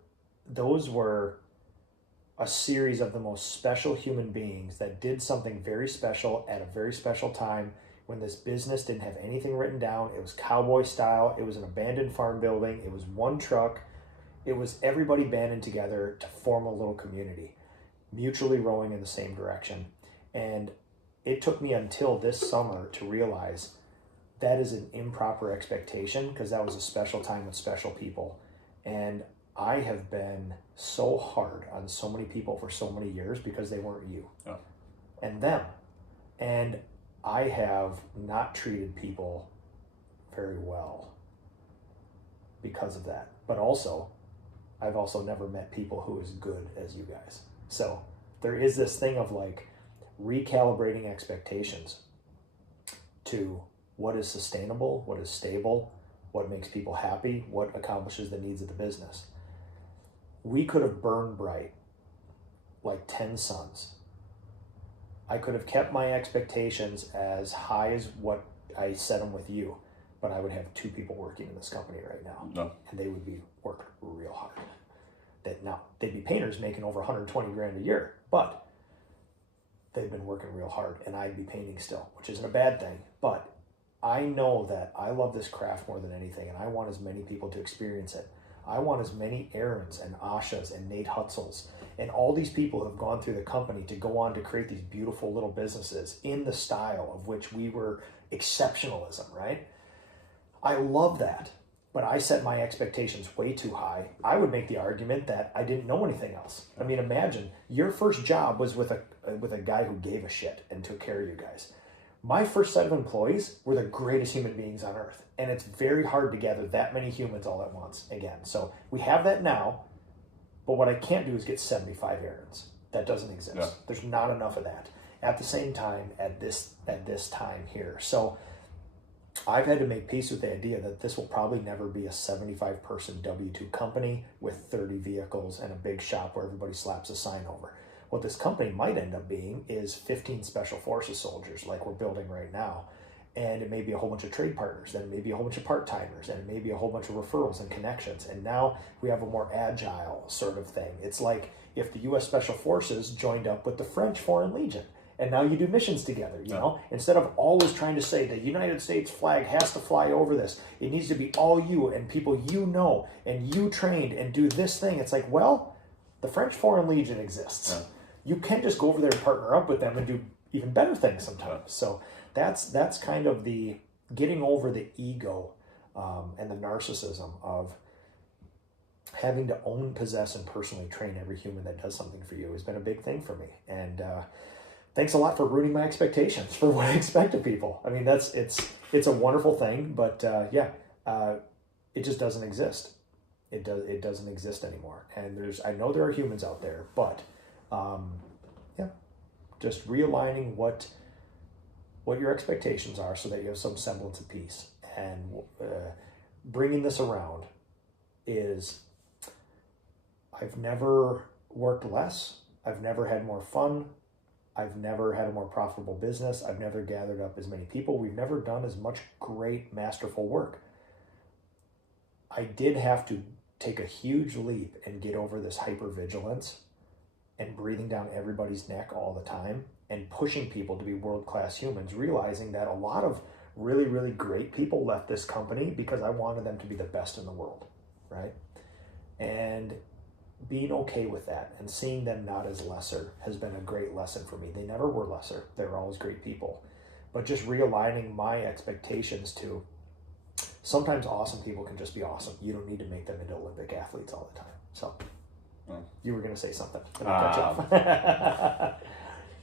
a series of the most special human beings that did something very special at a very special time when this business didn't have anything written down. It was cowboy style. It was an abandoned farm building. It was one truck. It was everybody banding together to form a little community, mutually rowing in the same direction. And it took me until this summer to realize that is an improper expectation because that was a special time with special people. And I have been so hard on so many people for so many years because they weren't you and them. And I have not treated people very well. because of that. But also, I've also never met people who as good as you guys. So there is this thing of like recalibrating expectations to what is sustainable, what is stable, what makes people happy, what accomplishes the needs of the business. We could have burned bright like 10 suns. I could have kept my expectations as high as what I set them with you, but I would have 2 people working in this company right now. No. And they would be working real hard. Now, they'd be painters making over 120 grand a year, but they've been working real hard, and I'd be painting still, which isn't a bad thing. But I know that I love this craft more than anything, and I want as many people to experience it. I want as many Aarons and Ashas and Nate Hutzels and all these people who have gone through the company to go on to create these beautiful little businesses in the style of which we were exceptionalism, right? I love that. But I set my expectations way too high. I would make the argument that I didn't know anything else. I mean, imagine your first job was with a guy who gave a shit and took care of you guys. My first set of employees were the greatest human beings on earth. And it's very hard to gather that many humans all at once again. So we have that now, but what I can't do is get 75 errands. That doesn't exist. Yeah. There's not enough of that at the same time at this time here. So I've had to make peace with the idea that this will probably never be a 75-person W-2 company with 30 vehicles and a big shop where everybody slaps a sign over. What this company might end up being is 15 special forces soldiers like we're building right now. And it may be a whole bunch of trade partners, then it may be a whole bunch of part-timers, and it may be a whole bunch of referrals and connections. And now we have a more agile sort of thing. It's like if the U.S. Special Forces joined up with the French Foreign Legion. And now you do missions together, you know? Instead of always trying to say the United States flag has to fly over this, it needs to be all you and people you know and you trained and do this thing. It's like, well, the French Foreign Legion exists. Yeah. You can just go over there and partner up with them and do even better things sometimes. So that's kind of the getting over the ego and the narcissism of having to own, possess, and personally train every human that does something for you has been a big thing for me. And thanks a lot for ruining my expectations for what I expect of people. I mean, it's a wonderful thing, but it just doesn't exist. It doesn't exist anymore. And I know there are humans out there, but just realigning what your expectations are so that you have some semblance of peace. And bringing this around is, I've never worked less. I've never had more fun. I've never had a more profitable business. I've never gathered up as many people. We've never done as much great, masterful work. I did have to take a huge leap and get over this hypervigilance and breathing down everybody's neck all the time and pushing people to be world-class humans, realizing that a lot of really, really great people left this company because I wanted them to be the best in the world, right? And being okay with that and seeing them not as lesser has been a great lesson for me. They never were lesser. They were always great people. But just realigning my expectations to sometimes awesome people can just be awesome. You don't need to make them into Olympic athletes all the time. So you were going to say something.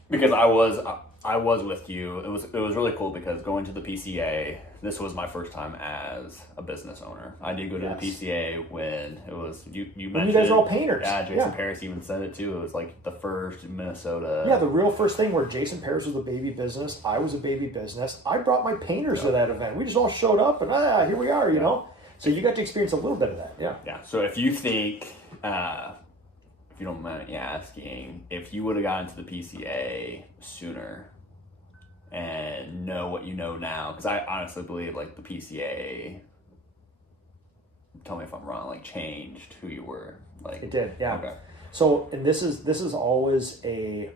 Because I was with you. It was really cool because going to the PCA, this was my first time as a business owner. I did go to the PCA when it was you mentioned. When you guys are all painters. Yeah, Jason Paris even said it too. It was like the first Minnesota. Yeah, the real first thing where Jason Paris was a baby business. I was a baby business. I brought my painters to that event. We just all showed up and here we are, you know. So you got to experience a little bit of that. Yeah. Yeah. So if you think. If you don't mind me asking, if you would have gotten to the PCA sooner and know what you know now, because I honestly believe like the PCA, tell me if I'm wrong, like changed who you were. Like it did, yeah. Okay. So, and this is always I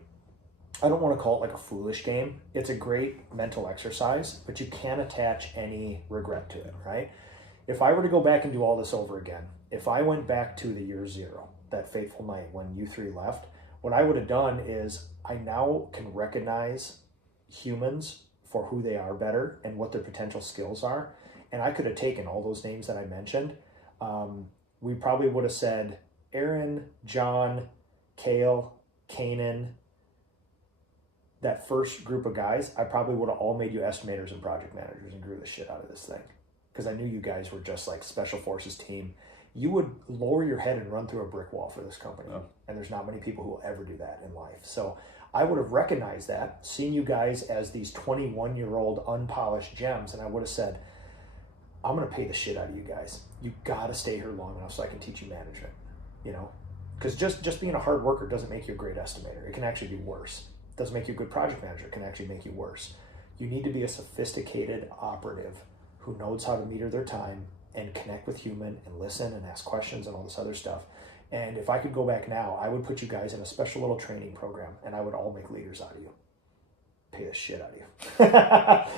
don't want to call it like a foolish game. It's a great mental exercise, but you can't attach any regret to it, right? If I were to go back and do all this over again, if I went back to the year zero, that fateful night when you three left, what I would have done is I now can recognize humans for who they are better and what their potential skills are. And I could have taken all those names that I mentioned. We probably would have said Aaron, John, Kale, Kanan, that first group of guys, I probably would have all made you estimators and project managers and grew the shit out of this thing. because I knew you guys were just like special forces team. You would lower your head and run through a brick wall for this company. Yeah. And there's not many people who will ever do that in life. So I would have recognized that, seen you guys as these 21-year-old unpolished gems, and I would have said, I'm going to pay the shit out of you guys. You got to stay here long enough so I can teach you management, you know? Because just being a hard worker doesn't make you a great estimator. It can actually be worse. It doesn't make you a good project manager. It can actually make you worse. You need to be a sophisticated operative who knows how to meter their time and connect with human and listen and ask questions and all this other stuff. And if I could go back now, I would put you guys in a special little training program, and I would all make leaders out of you. Pay the shit out of you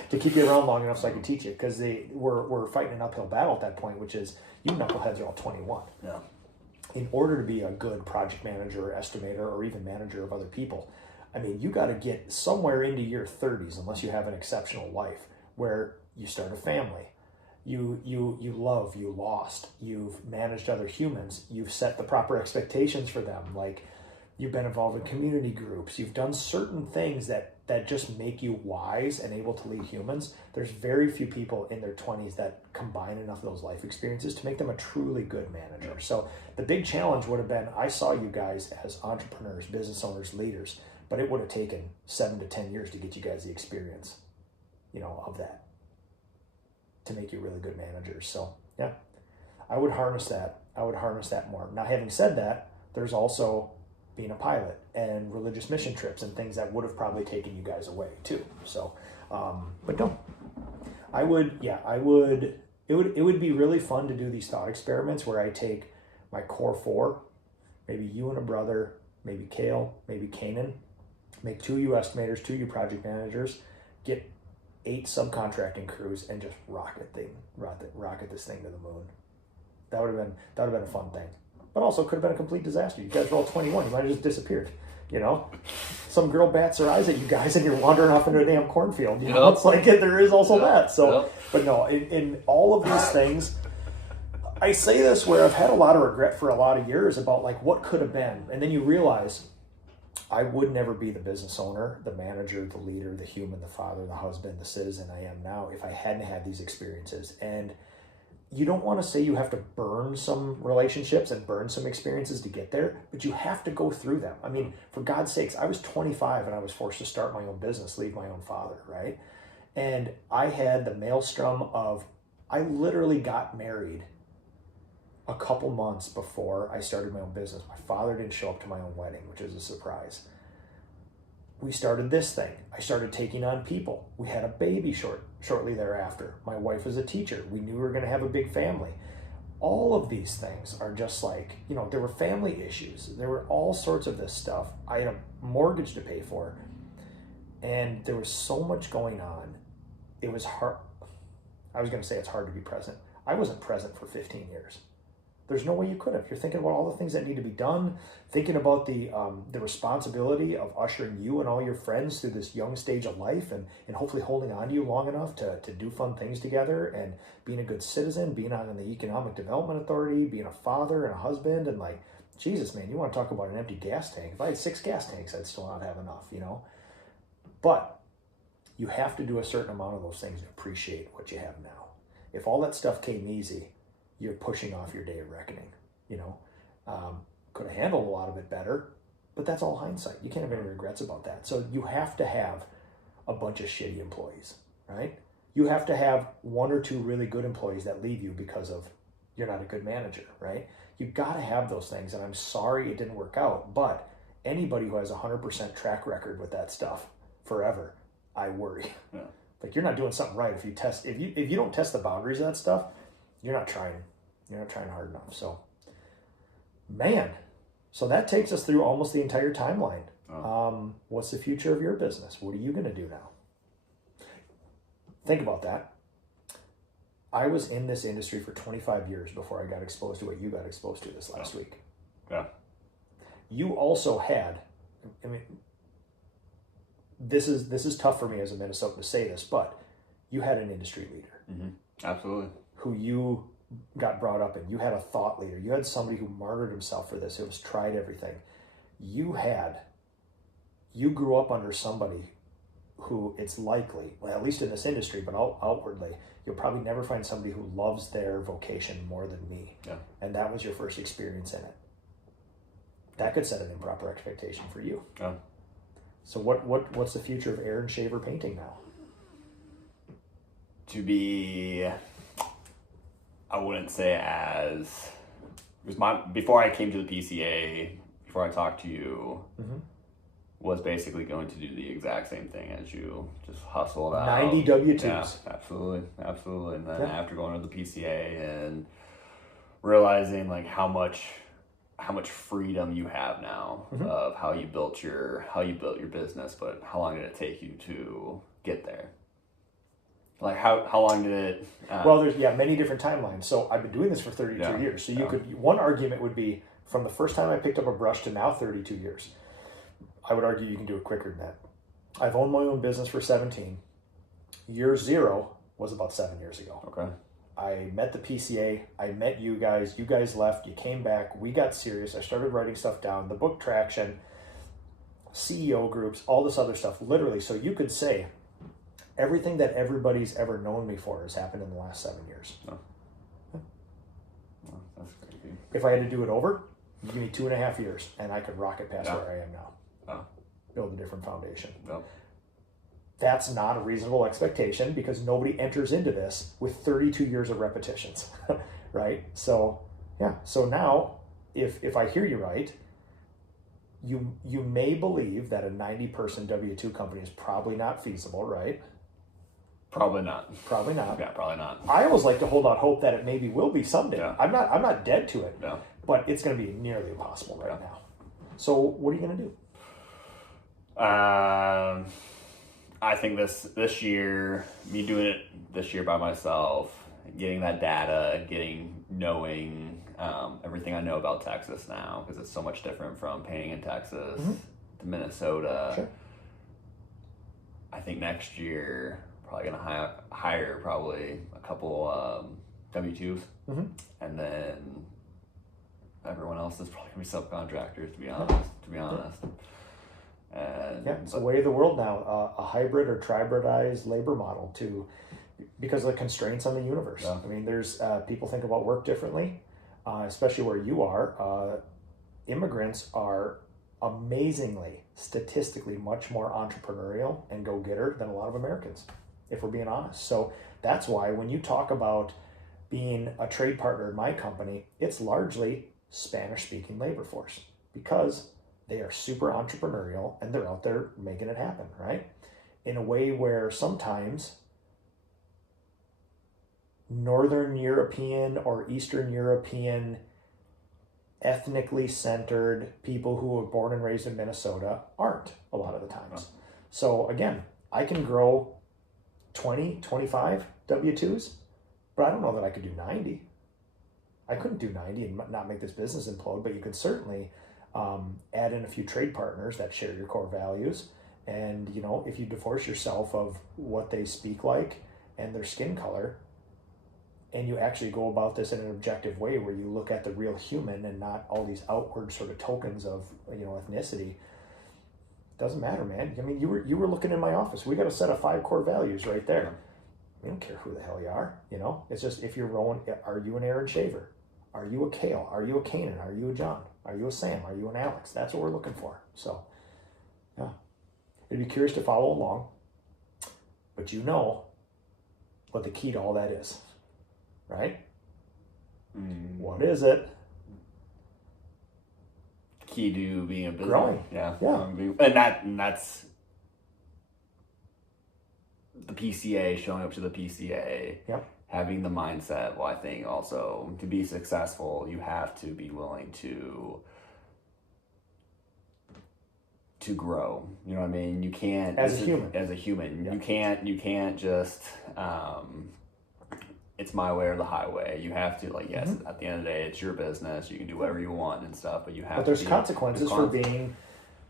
to keep you around long enough so I can teach you, because we're fighting an uphill battle at that point, which is you knuckleheads are all 21. Yeah. In order to be a good project manager or estimator or even manager of other people, I mean, you got to get somewhere into your 30s, unless you have an exceptional life, where you start a family. You love, you lost, you've managed other humans, you've set the proper expectations for them, like you've been involved in community groups, you've done certain things that just make you wise and able to lead humans. There's very few people in their 20s that combine enough of those life experiences to make them a truly good manager. So the big challenge would have been, I saw you guys as entrepreneurs, business owners, leaders, but it would have taken 7 to 10 years to get you guys the experience, you know, of that, to make you really good managers. So yeah, I would harness that. I would harness that more. Now, having said that, there's also being a pilot and religious mission trips and things that would have probably taken you guys away too. So, but no, it would be really fun to do these thought experiments where I take my core 4, maybe you and a brother, maybe Kale, maybe Kanan, make 2 of you estimators, 2 of you project managers, get 8 subcontracting crews and just rocket this thing to the moon. That would have been a fun thing. But also could have been a complete disaster. You guys were all 21. You might have just disappeared. You know, some girl bats her eyes at you guys, and you're wandering off into a damn cornfield. You know, it's like there is also that. So, but no, in all of these things, I say this where I've had a lot of regret for a lot of years about like what could have been, and then you realize I would never be the business owner, the manager, the leader, the human, the father, the husband, the citizen I am now if I hadn't had these experiences. And you don't want to say you have to burn some relationships and burn some experiences to get there, but you have to go through them. I mean, for God's sakes, I was 25 and I was forced to start my own business, leave my own father, right? And I had the maelstrom of, I literally got married a couple months before I started my own business. My father didn't show up to my own wedding, which is a surprise. We started this thing. I started taking on people. We had a baby shortly thereafter. My wife was a teacher. We knew we were going to have a big family. All of these things are just like, you know, there were family issues. There were all sorts of this stuff. I had a mortgage to pay for. And there was so much going on. It was hard. I was going to say it's hard to be present. I wasn't present for 15 years. There's no way you could have. You're thinking about all the things that need to be done, thinking about the responsibility of ushering you and all your friends through this young stage of life and hopefully holding on to you long enough to do fun things together and being a good citizen, being on the Economic Development Authority, being a father and a husband, and like, Jesus, man, you want to talk about an empty gas tank. If I had 6 gas tanks, I'd still not have enough, you know? But you have to do a certain amount of those things to appreciate what you have now. If all that stuff came easy, you're pushing off your day of reckoning, you know. Could have handled a lot of it better, but that's all hindsight. You can't have any regrets about that. So you have to have a bunch of shitty employees, right? You have to have 1 or 2 really good employees that leave you because of you're not a good manager, right? You've got to have those things, and I'm sorry it didn't work out, but anybody who has a 100% track record with that stuff forever, I worry. Yeah. Like, you're not doing something right if you don't test the boundaries of that stuff. You're not trying hard enough. So, man, so that takes us through almost the entire timeline. Oh. What's the future of your business? What are you going to do now? Think about that. I was in this industry for 25 years before I got exposed to what you got exposed to this last week. Yeah. You also had, I mean, this is tough for me as a Minnesotan to say this, but you had an industry leader. Mm-hmm. Absolutely. Who you got brought up in. You had a thought leader. You had somebody who martyred himself for this. It was tried everything. You grew up under somebody who it's likely, well, at least in this industry, but outwardly, you'll probably never find somebody who loves their vocation more than me. Yeah. And that was your first experience in it. That could set an improper expectation for you. Yeah. So what's the future of Aaron Shaver painting now? To be, I wouldn't say as, it was before I came to the PCA, before I talked to you, was basically going to do the exact same thing as you, just hustle it out. 90 W-2s. Yeah, absolutely. And then after going to the PCA and realizing like how much freedom you have now of how you built your business, but how long did it take you to get there? Like how long did it? Well, there's many different timelines. So I've been doing this for 32 years. So one argument would be from the first time I picked up a brush to now 32 years. I would argue you can do it quicker than that. I've owned my own business for 17. Year 0 was about 7 years ago. Okay. I met the PCA. I met you guys. You guys left. You came back. We got serious. I started writing stuff down. The book traction, CEO groups, all this other stuff. Literally, so you could say everything that everybody's ever known me for has happened in the last 7 years. Oh. Well, that's crazy. If I had to do it over, give me 2.5 years, and I could rocket past where I am now. Oh. Build a different foundation. Oh. That's not a reasonable expectation because nobody enters into this with 32 years of repetitions, right? So, So now, if I hear you right, you may believe that a 90-person W-2 company is probably not feasible, right? Probably not. Probably not. Yeah, probably not. I always like to hold out hope that it maybe will be someday. Yeah. I'm not dead to it. No. But it's going to be nearly impossible right now. So what are you going to do? I think this year, me doing it this year by myself, getting that data, knowing everything I know about Texas now, because it's so much different from painting in Texas to Minnesota. Sure. I think next year, probably going to hire probably a couple W-2s, and then everyone else is probably going to be subcontractors, to be honest. And, it's the way of the world now, a hybrid or tribridized labor model because of the constraints on the universe. Yeah. I mean, there's people think about work differently, especially where you are. Immigrants are amazingly, statistically, much more entrepreneurial and go-getter than a lot of Americans, if we're being honest. So that's why when you talk about being a trade partner in my company, it's largely Spanish-speaking labor force because they are super entrepreneurial and they're out there making it happen, right? In a way where sometimes Northern European or Eastern European ethnically centered people who were born and raised in Minnesota aren't a lot of the times. So again, I can grow 20, 25 W-2s, but I don't know that I could do 90. I couldn't do 90 and not make this business implode, but you could certainly add in a few trade partners that share your core values. And, if you divorce yourself of what they speak like and their skin color, and you actually go about this in an objective way where you look at the real human and not all these outward sort of tokens of, ethnicity, doesn't matter, man. I mean, you were looking in my office. We got a set of 5 core values right there. We don't care who the hell you are, It's just if you're rolling, are you an Aaron Shaver? Are you a Kale? Are you a Kanan? Are you a John? Are you a Sam? Are you an Alex? That's what we're looking for. So, I'd be curious to follow along. But you know what the key to all that is, right? What is it? Key to being a business. Growing. Yeah. And that's the PCA, showing up to the PCA. Yep. Having the mindset. Well, I think also to be successful, you have to be willing to grow. You know what I mean? You can't as a human. Yeah. You can't just it's my way or the highway. You have to at the end of the day, it's your business. You can do whatever you want and stuff, but you have. But there's consequences for being.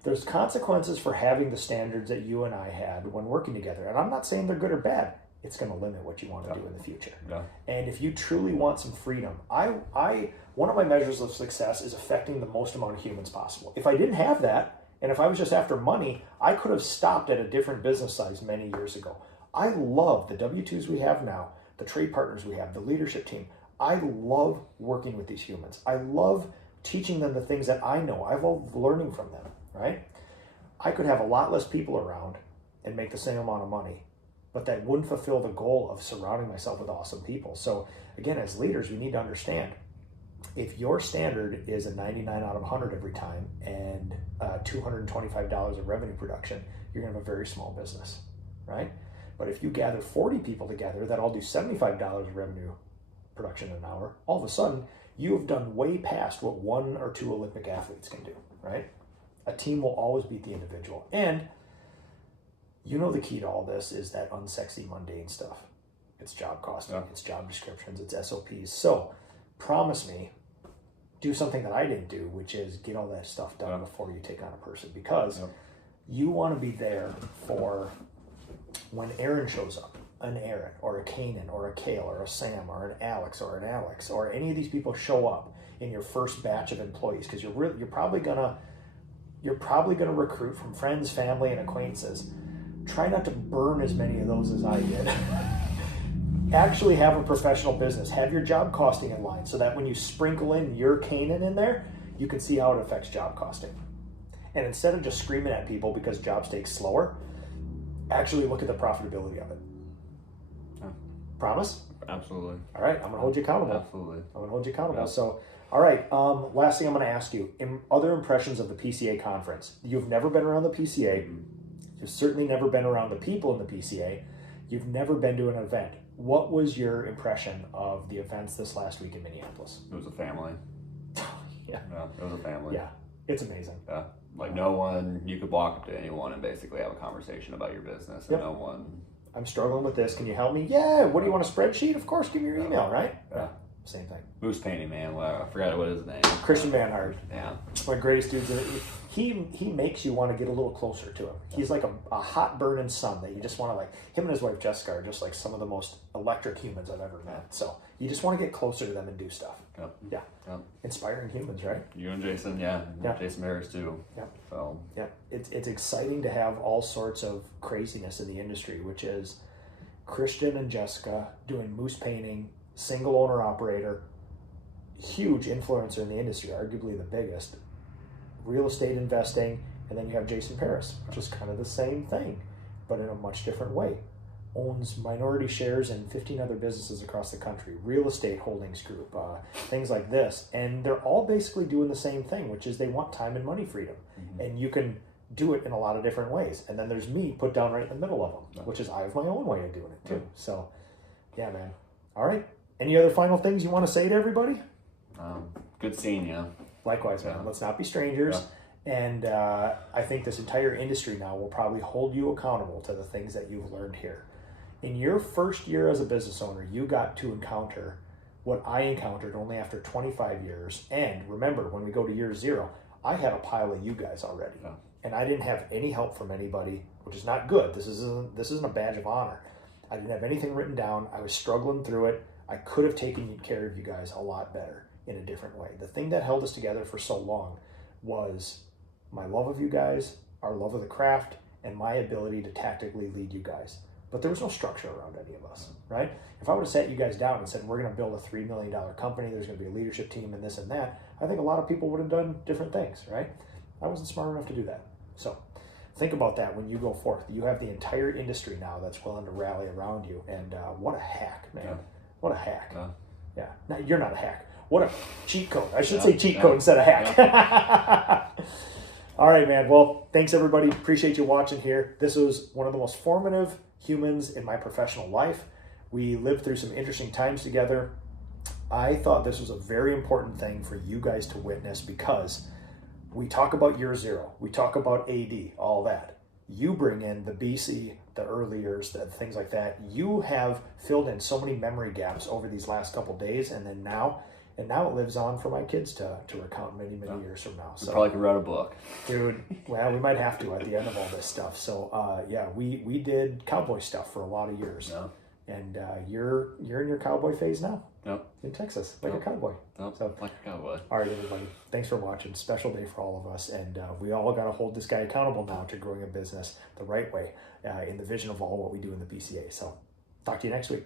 There's consequences for having the standards that you and I had when working together, and I'm not saying they're good or bad. It's going to limit what you want to do in the future. Yeah. And if you truly want some freedom, one of my measures of success is affecting the most amount of humans possible. If I didn't have that, And if I was just after money, I could have stopped at a different business size many years ago. I love the W-2s we have now, the trade partners we have, the leadership team. I love working with these humans. I love teaching them the things that I know. I love learning from them, right? I could have a lot less people around and make the same amount of money, but that wouldn't fulfill the goal of surrounding myself with awesome people. So again, as leaders, we need to understand, if your standard is a 99 out of 100 every time and $225 of revenue production, you're gonna have a very small business, right? But if you gather 40 people together that all do $75 of revenue production an hour, all of a sudden you have done way past what 1 or 2 Olympic athletes can do, right? A team will always beat the individual. And you know, the key to all this is that unsexy, mundane stuff. It's job costing, it's job descriptions, it's SOPs. So promise me, do something that I didn't do, which is get all that stuff done before you take on a person, because you want to be there for when Aaron shows up, an Aaron or a Kanan or a Kale or a Sam or an Alex or any of these people show up in your first batch of employees, because you're probably gonna recruit from friends, family, and acquaintances. Try not to burn as many of those as I did. Actually have a professional business. Have your job costing in line so that when you sprinkle in your Kanan in there, you can see how it affects job costing. And instead of just screaming at people because jobs take slower, actually look at the profitability of it. Promise? Absolutely. All right, I'm going to hold you accountable. Absolutely. I'm going to hold you accountable. So, all right, last thing I'm going to ask you, other impressions of the PCA conference. You've never been around the PCA. You've certainly never been around the people in the PCA. You've never been to an event. What was your impression of the events this last week in Minneapolis? It was a family. Yeah, it was a family. Yeah, it's amazing. Yeah, like no one, you could walk up to anyone and basically have a conversation about your business, and no one. I'm struggling with this. Can you help me? Yeah. What do you want, a spreadsheet? Of course, give me your email, right? Yeah. Same thing. Moose painting man. Well, I forgot what his name. Christian Manhart. Yeah. My greatest dude. He makes you want to get a little closer to him. He's like a hot burning sun that you just want to like. Him and his wife Jessica are just like some of the most electric humans I've ever met. So you just want to get closer to them and do stuff. Yep. Yeah. Yep. Inspiring humans, right? You and Jason, Jason Harris too. Yeah. So yeah, it's exciting to have all sorts of craziness in the industry, which is Christian and Jessica doing moose painting, single owner operator, huge influencer in the industry, arguably the biggest, real estate investing, and then you have Jason Paris, which is kind of the same thing, but in a much different way. Owns minority shares in 15 other businesses across the country, real estate holdings group, things like this. And they're all basically doing the same thing, which is they want time and money freedom. And you can do it in a lot of different ways. And then there's me put down right in the middle of them, which is I have my own way of doing it too. So yeah, man. All right. Any other final things you want to say to everybody? Good seeing you. Likewise, man. Let's not be strangers. And I think this entire industry now will probably hold you accountable to the things that you've learned here. In your first year as a business owner, you got to encounter what I encountered only after 25 years. And remember, when we go to year 0, I had a pile of you guys already. And I didn't have any help from anybody, which is not good. This isn't a badge of honor. I didn't have anything written down. I was struggling through it. I could have taken care of you guys a lot better in a different way. The thing that held us together for so long was my love of you guys, our love of the craft, and my ability to tactically lead you guys. But there was no structure around any of us, right? If I would have sat you guys down and said, we're going to build a $3 million company, there's going to be a leadership team and this and that, I think a lot of people would have done different things, right? I wasn't smart enough to do that. So think about that when you go forth. You have the entire industry now that's willing to rally around you. And what a hack, man. What a hack. Yeah. No, you're not a hack. What a cheat code. I should say cheat code instead of hack. All right, man. Well, thanks, everybody. Appreciate you watching here. This was one of the most formative humans in my professional life. We lived through some interesting times together. I thought this was a very important thing for you guys to witness, because we talk about year 0. We talk about AD, all that. You bring in the BC, the early years, the things like that. You have filled in so many memory gaps over these last couple days, and then now it lives on for my kids to recount many years from now. So we probably could write a book, dude. Well, we might have to at the end of all this stuff. So we did cowboy stuff for a lot of years. And you're in your cowboy phase now. Yep. In Texas, like Yep. a cowboy. Yep. So, Like a cowboy. all right, everybody. Thanks for watching. Special day for all of us, and we all got to hold this guy accountable now to growing a business the right way, in the vision of all what we do in the BCA. So, talk to you next week.